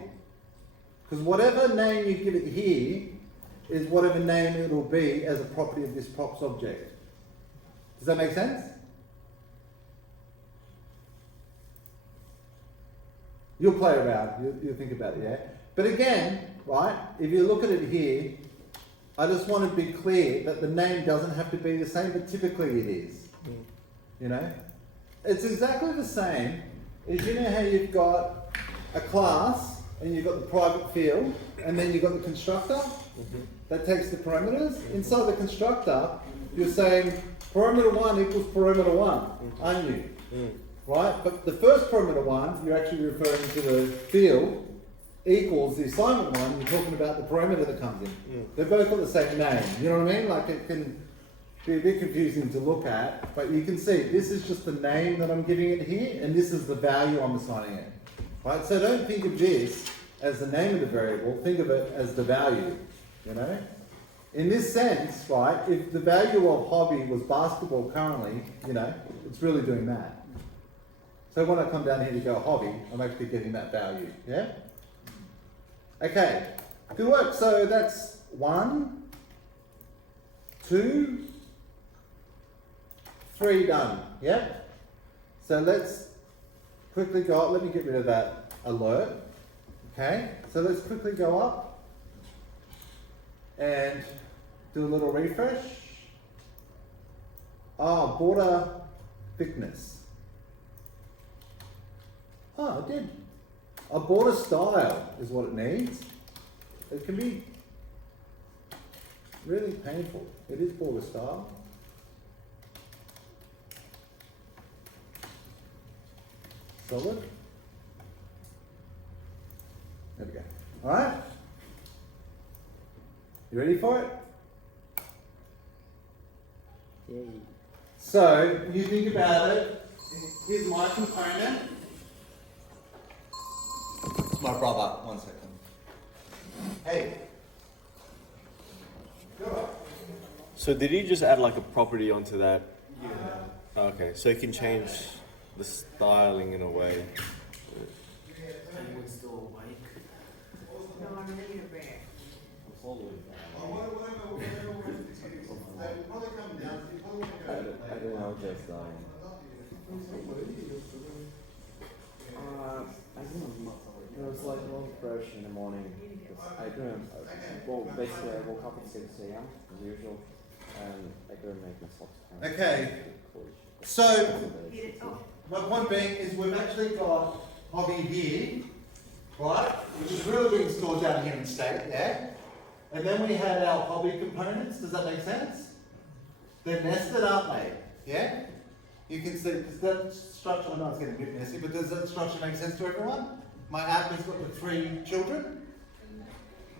Because whatever name you give it here is whatever name it will be as a property of this props object. Does that make sense? You'll play around, you'll think about it, yeah? But again, right, if you look at it here, I just want to be clear that the name doesn't have to be the same, but typically it is. You know? It's exactly the same as, you know how you've got a class and you've got the private field and then you've got the constructor that takes the parameters. Inside the constructor, you're saying parameter 1 equals parameter 1, aren't you? Right? But the first parameter 1, you're actually referring to the field, equals the assignment 1, you're talking about the parameter that comes in. They've both got the same name. You know what I mean? Like, it can be a bit confusing to look at, but you can see this is just the name that I'm giving it here, and this is the value I'm assigning it. Right? So don't think of this as the name of the variable, think of it as the value. You know? In this sense, right, if the value of hobby was basketball currently, you know, it's really doing that. So when I come down here to go hobby, I'm actually getting that value. Yeah? Okay, good work. So that's 1, 2, 3 done. Yeah? So let's quickly go up. Let me get rid of that alert. Okay, so let's quickly go up and do a little refresh. Border thickness. Oh, it did. A border style is what it needs. It can be really painful. It is border style. Solid. There we go. Alright? You ready for it? Yay. So, you think about it. Here's my component. My brother, 1 second. Hey. So did he just add like a property onto that? Yeah. Okay, so he can change the styling in a way. Anyone still awake? No, I'm ready to bring it. I don't know, just I don't know. It was like long fresh in the morning. I couldn't. Well, basically, I woke up at 6 a.m. as usual, and I couldn't make myself stand. Okay. So, my point being is we've actually got hobby here, right? Which is really being stored down here in state, yeah? And then we had our hobby components. Does that make sense? They're nested, aren't they? Yeah? You can see, because that structure, I know it's getting a bit messy, but does that structure make sense to everyone? my app has got the 3 children.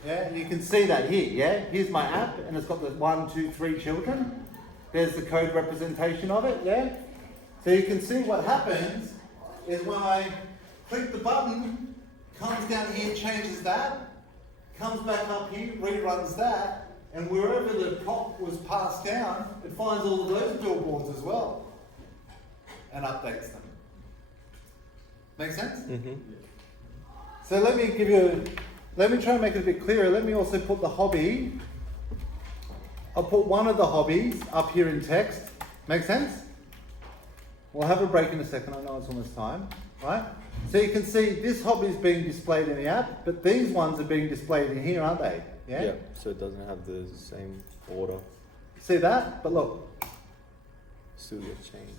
Yeah, and you can see that here, yeah? Here's my app, and it's got the 1, 2, 3 children. There's the code representation of it, yeah? So you can see what happens is when I click the button, comes down here, changes that, comes back up here, reruns that, and wherever the prop was passed down, it finds all of those billboards as well, and updates them. Make sense? Mm-hmm. So let me try and make it a bit clearer. Let me also put the hobby. I'll put one of the hobbies up here in text. Make sense? We'll have a break in a second. I know it's almost time, right? So you can see this hobby is being displayed in the app, but these ones are being displayed in here, aren't they? Yeah? So it doesn't have the same order. See that? But look. Still get changed.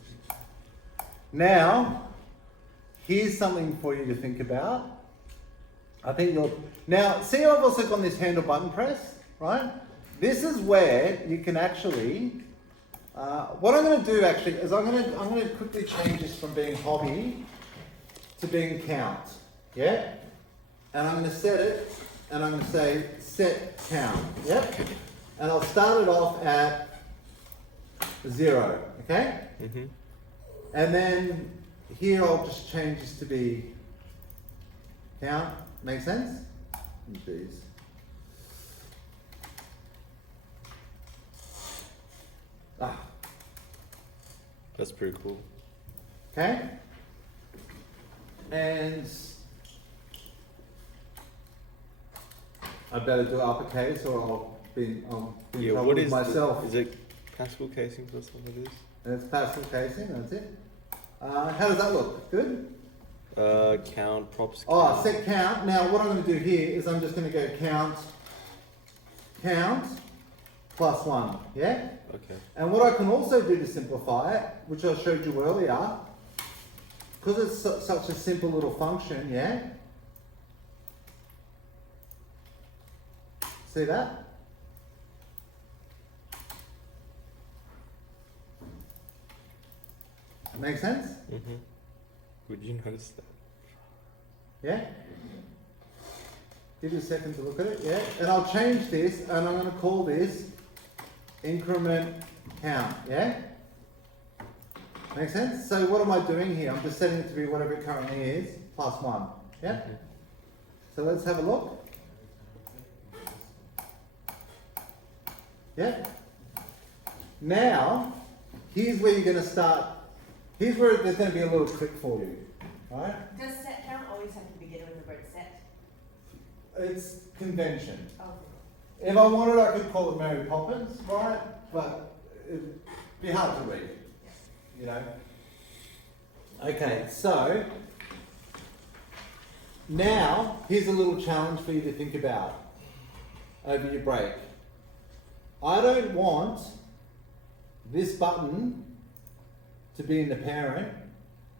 Now, here's something for you to think about. I think you'll... Now, see I've also got this handle button press, right? This is where you can actually... what I'm going to do actually is I'm going to quickly change this from being hobby to being count, yeah? And I'm going to set it, and I'm going to say set count, yep? And I'll start it off at 0, okay? Mm-hmm. And then here I'll just change this to be count. Make sense? Jeez. Ah. That's pretty cool. Okay. And I better do uppercase or I'll be in Yeah, trouble what with is myself. is it Pascal casing? That's what it is. That's passive casing, that's it. How does that look? Good? Count, props. Oh, Count. set count. Now what I'm going to do here is I'm just going to go count plus 1, yeah? Okay. And what I can also do to simplify it, which I showed you earlier, because it's such a simple little function, yeah? See that? Make sense? Mm-hmm. Would you notice that? Yeah? Give you a second to look at it, yeah? And I'll change this, and I'm going to call this increment count, yeah? Make sense? So what am I doing here? I'm just setting it to be whatever it currently is, plus 1, yeah? Mhm. So let's have a look. Yeah? Now, here's where you're going to start. Here's where there's going to be a little trick for you, right? Does set count always have to begin with the word set? It's convention. Oh, If I wanted, I could call it Mary Poppins, right? But it'd be hard to read, you know? Okay, so now here's a little challenge for you to think about over your break. I don't want this button to be in the parent.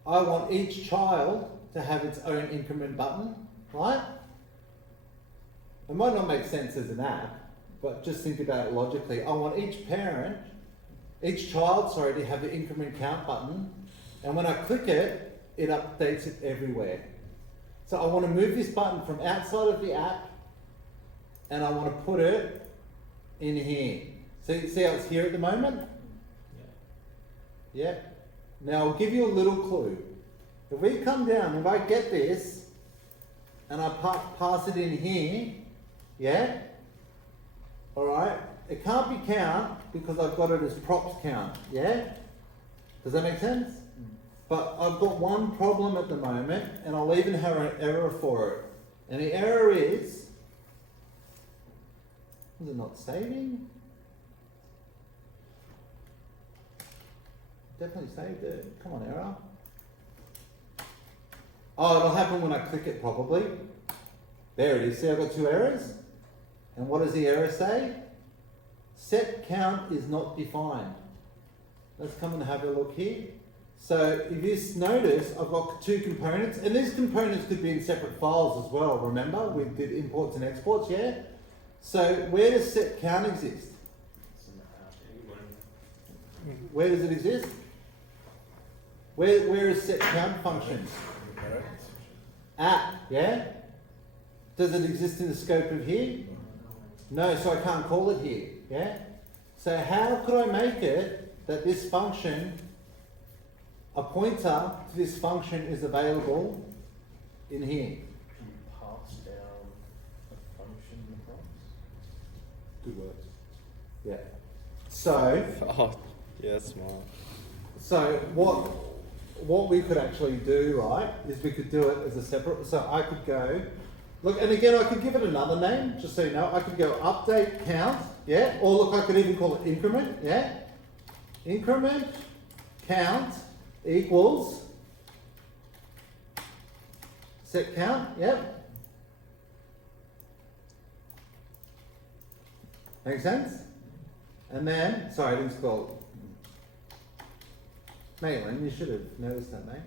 I want each child to have its own increment button, right? It might not make sense as an app, but just think about it logically. I want each child, to have the increment count button, and when I click it, it updates it everywhere. So I want to move this button from outside of the app, and I want to put it in here. See how it's here at the moment? Yeah. Now I'll give you a little clue. If we come down, if I get this, and I pass it in here, yeah? Alright, it can't be count because I've got it as props count, yeah? Does that make sense? But I've got one problem at the moment, and I'll even have an error for it. And the error is it not saving? Definitely saved it. Come on, error. Oh, it'll happen when I click it probably. There it is. See, I've got 2 errors. And what does the error say? Set count is not defined. Let's come and have a look here. So if you notice, I've got 2 components, and these components could be in separate files as well. Remember, we did imports and exports, yeah? So where does set count exist? Where does it exist? Where is set count function? at, yeah? Does it exist in the scope of here? No, so I can't call it here, yeah? So how could I make it that this function, a pointer to this function is available in here? Can you pass down a function across? Good work. Yeah. So, Oh, yeah, smart. so what we could actually do, right, is we could do it as a separate, so I could go, look, and again, I could give it another name, just so you know. I could go update count, yeah? Or look, I could even call it increment, yeah? Increment count equals set count, yep. Make sense? And then, sorry, I didn't spell. Maitland, you should have noticed that, mate.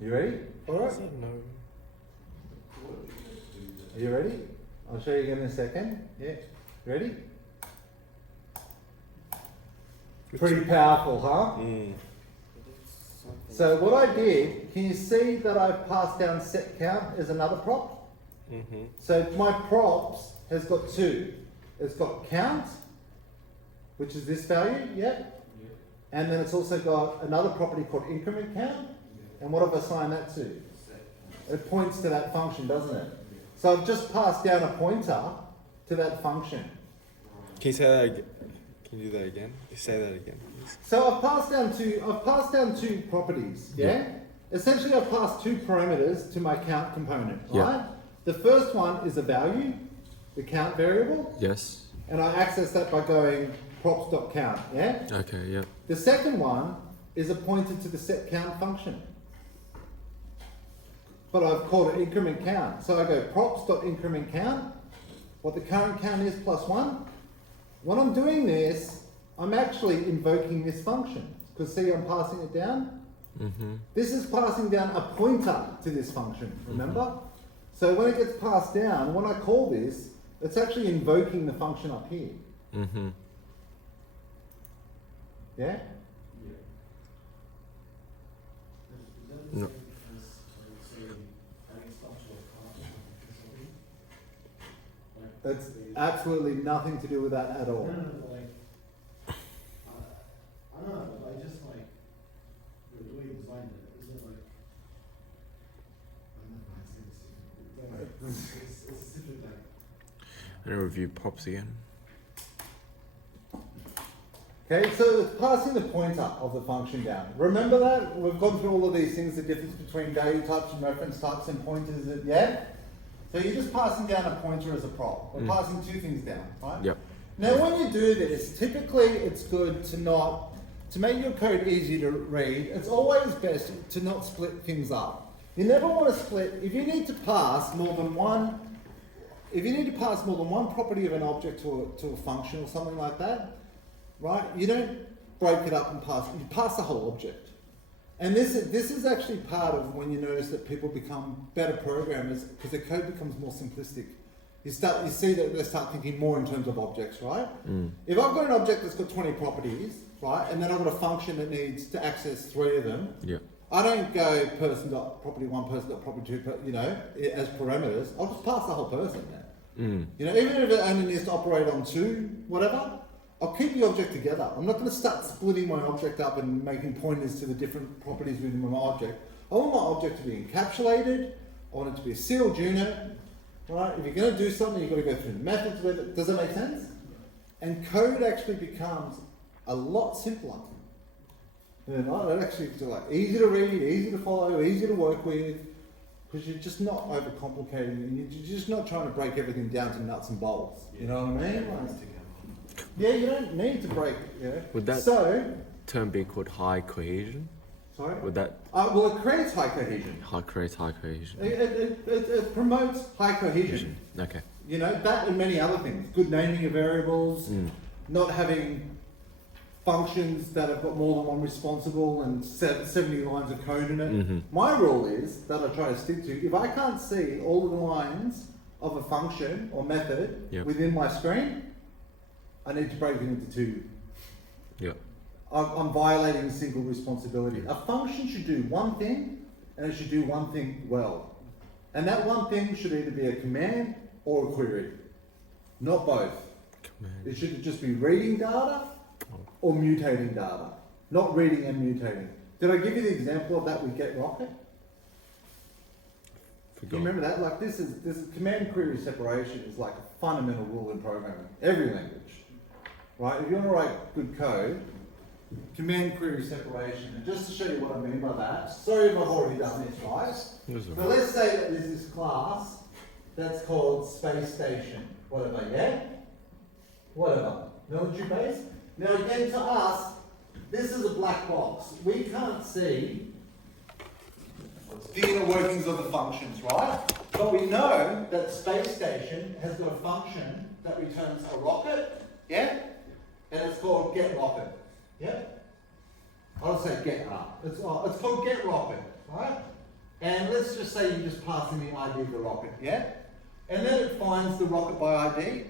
You ready? All right. No. Are you ready? I'll show you again in a second. Yeah. Ready? Pretty powerful, huh? Mm. So what I did, can you see that I've passed down set count as another prop? Mm-hmm. So my props has got two. It's got count, which is this value, yep. And then it's also got another property called increment count. And what have I assigned that to? It points to that function, doesn't it? So I've just passed down a pointer to that function. Can you say that again? Can you do that again? Say that again, please. So I've passed down two properties, yeah? Essentially I've passed two parameters to my count component, right? The first one is a value, the count variable, Yes. and I access that by going props.count, yeah? Okay, yep. The second one is a pointer to the set count function. But I've called it increment count. So I go props.increment count, what the current count is plus 1. When I'm doing this, I'm actually invoking this function. Because see, I'm passing it down. Mm-hmm. This is passing down a pointer to this function, remember? So when it gets passed down, when I call this, it's actually invoking the function up here. Mm-hmm. Yeah? No. That's absolutely nothing to do with that at all. I don't know, but I just like the way you designed it. Is it like I'm not gonna say this. It's simply like I'm gonna review props again. Okay, so it's passing the pointer of the function down. Remember that? We've gone through all of these things, the difference between value types and reference types and pointers, yeah? So you're just passing down a pointer as a prop. We're passing two things down, right? Yep. Now when you do this, typically it's good to make your code easy to read, it's always best to not split things up. You never want to split, if you need to pass more than one property of an object to a function or something like that, right? You don't break it up and you pass the whole object. And this is actually part of when you notice that people become better programmers because their code becomes more simplistic. You see that they start thinking more in terms of objects, right? If I've got an object that's got 20 properties, right, and then I've got a function that needs to access 3 of them, I don't go person.property1, person.property2, as parameters. I'll just pass the whole person there. You know, even if it only needs to operate on 2, whatever, I'll keep the object together. I'm not going to start splitting my object up and making pointers to the different properties within my object. I want my object to be encapsulated. I want it to be a sealed unit. Right? If you're going to do something, you've got to go through the methods with it. Does that make sense? And code actually becomes a lot simpler. You know, it actually is like easy to read, easy to follow, easy to work with, because you're just not overcomplicating it. You're just not trying to break everything down to nuts and bolts. You know what I mean? Yeah, you don't need to break it. Would that term be called high cohesion? Sorry? Would that well, it creates high cohesion. create high cohesion? It promotes high cohesion. Okay. You know, that and many other things. Good naming of variables, not having functions that have got more than one responsible and 70 lines of code in it. My rule is, that I try to stick to, if I can't see all of the lines of a function or method Yep. within my screen, I need to break it into two. Yep. I'm violating a single responsibility. A function should do one thing, and it should do one thing well. And that one thing should either be a command or a query, not both. Command. It should just be reading data or mutating data, not reading and mutating. Did I give you the example of that with GetRocket? Do you remember that? Like this is command query separation is like a fundamental rule in programming, every language, right? If you want to write good code, command query separation. And just to show you what I mean by that, sorry if I've already done this, guys. But let's say that there's this class that's called Space Station, whatever, yeah? Whatever, military base. Now again, to us, this is a black box. We can't see the inner workings of the functions, right? But we know that Space Station has got a function that returns a rocket, yeah? And it's called GetRocket, yeah? I'll say GetR. It's called GetRocket, right? And let's just say you just pass in the ID of the rocket, yeah? And then it finds the rocket by ID.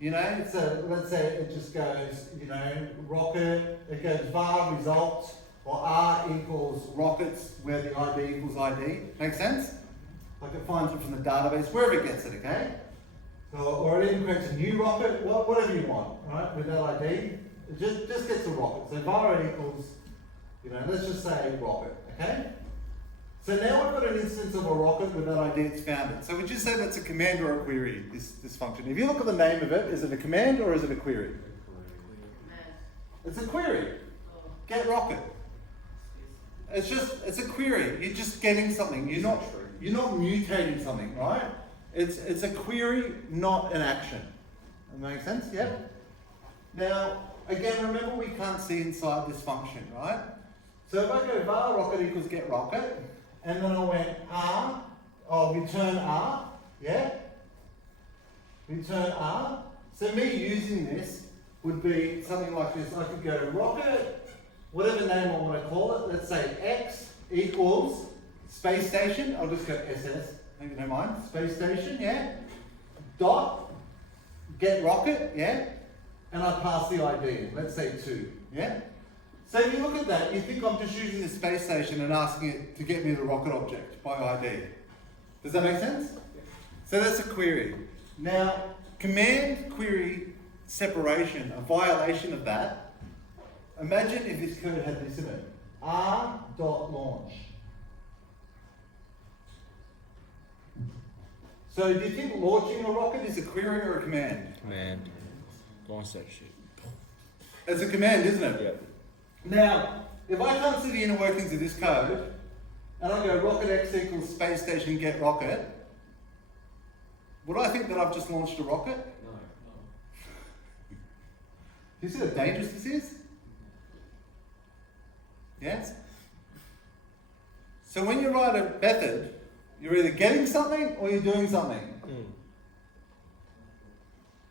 You know, let's say it just goes, you know, rocket, it goes var results, or R equals rockets, where the ID equals ID. Make sense? Like it finds it from the database, wherever it gets it, okay? Or it even creates a new rocket, whatever you want, right, with that ID. It just gets a rocket. So var equals, you know, let's just say rocket, okay? So now we've got an instance of a rocket with that ID it's found it. So would you say that's a command or a query, this function? If you look at the name of it, is it a command or is it a query? It's a query. Get rocket. It's a query. You're just getting something. You're not mutating something, right? It's a query, not an action. That makes sense? Yep. Now, again, remember we can't see inside this function, right? So if I go var rocket equals get rocket, and then I went return R, yeah? Return R. So me using this would be something like this. I could go rocket, whatever name I want to call it, let's say X equals space station. I'll just go SS, maybe you don't mind. Space station, yeah? Dot, get rocket, yeah? And I pass the ID in, let's say 2, yeah? So if you look at that, you think I'm just using the space station and asking it to get me the rocket object by ID. Does that make sense? So that's a query. Now, command query separation, a violation of that, imagine if this code had this in it. R.launch. So do you think launching a rocket is a query or a command? Command. Launch that shit. It's a command, isn't it? Yep. Now, if I come to the inner workings of this code, and I go rocket x equals space station get rocket, would I think that I've just launched a rocket? No. Do you see how dangerous this is? Yes? So when you write a method, you're either getting something or you're doing something.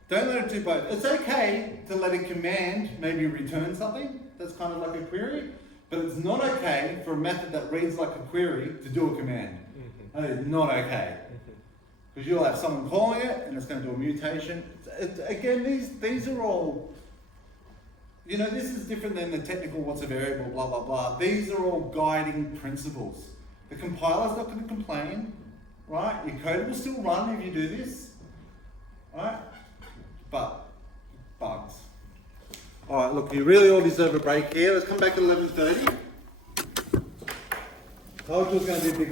Don't let it do both. It's okay to let a command maybe return something that's kind of like a query, but it's not okay for a method that reads like a query to do a command. That is not okay. Because you'll have someone calling it and it's going to do a mutation. Again, these are all, you know, this is different than the technical what's a variable, blah, blah, blah. These are all guiding principles. The compiler's not going to complain, right? Your code will still run if you do this, right? But bugs. All right, look, you really all deserve a break here. Let's come back at 11:30. Told you it was going to be a big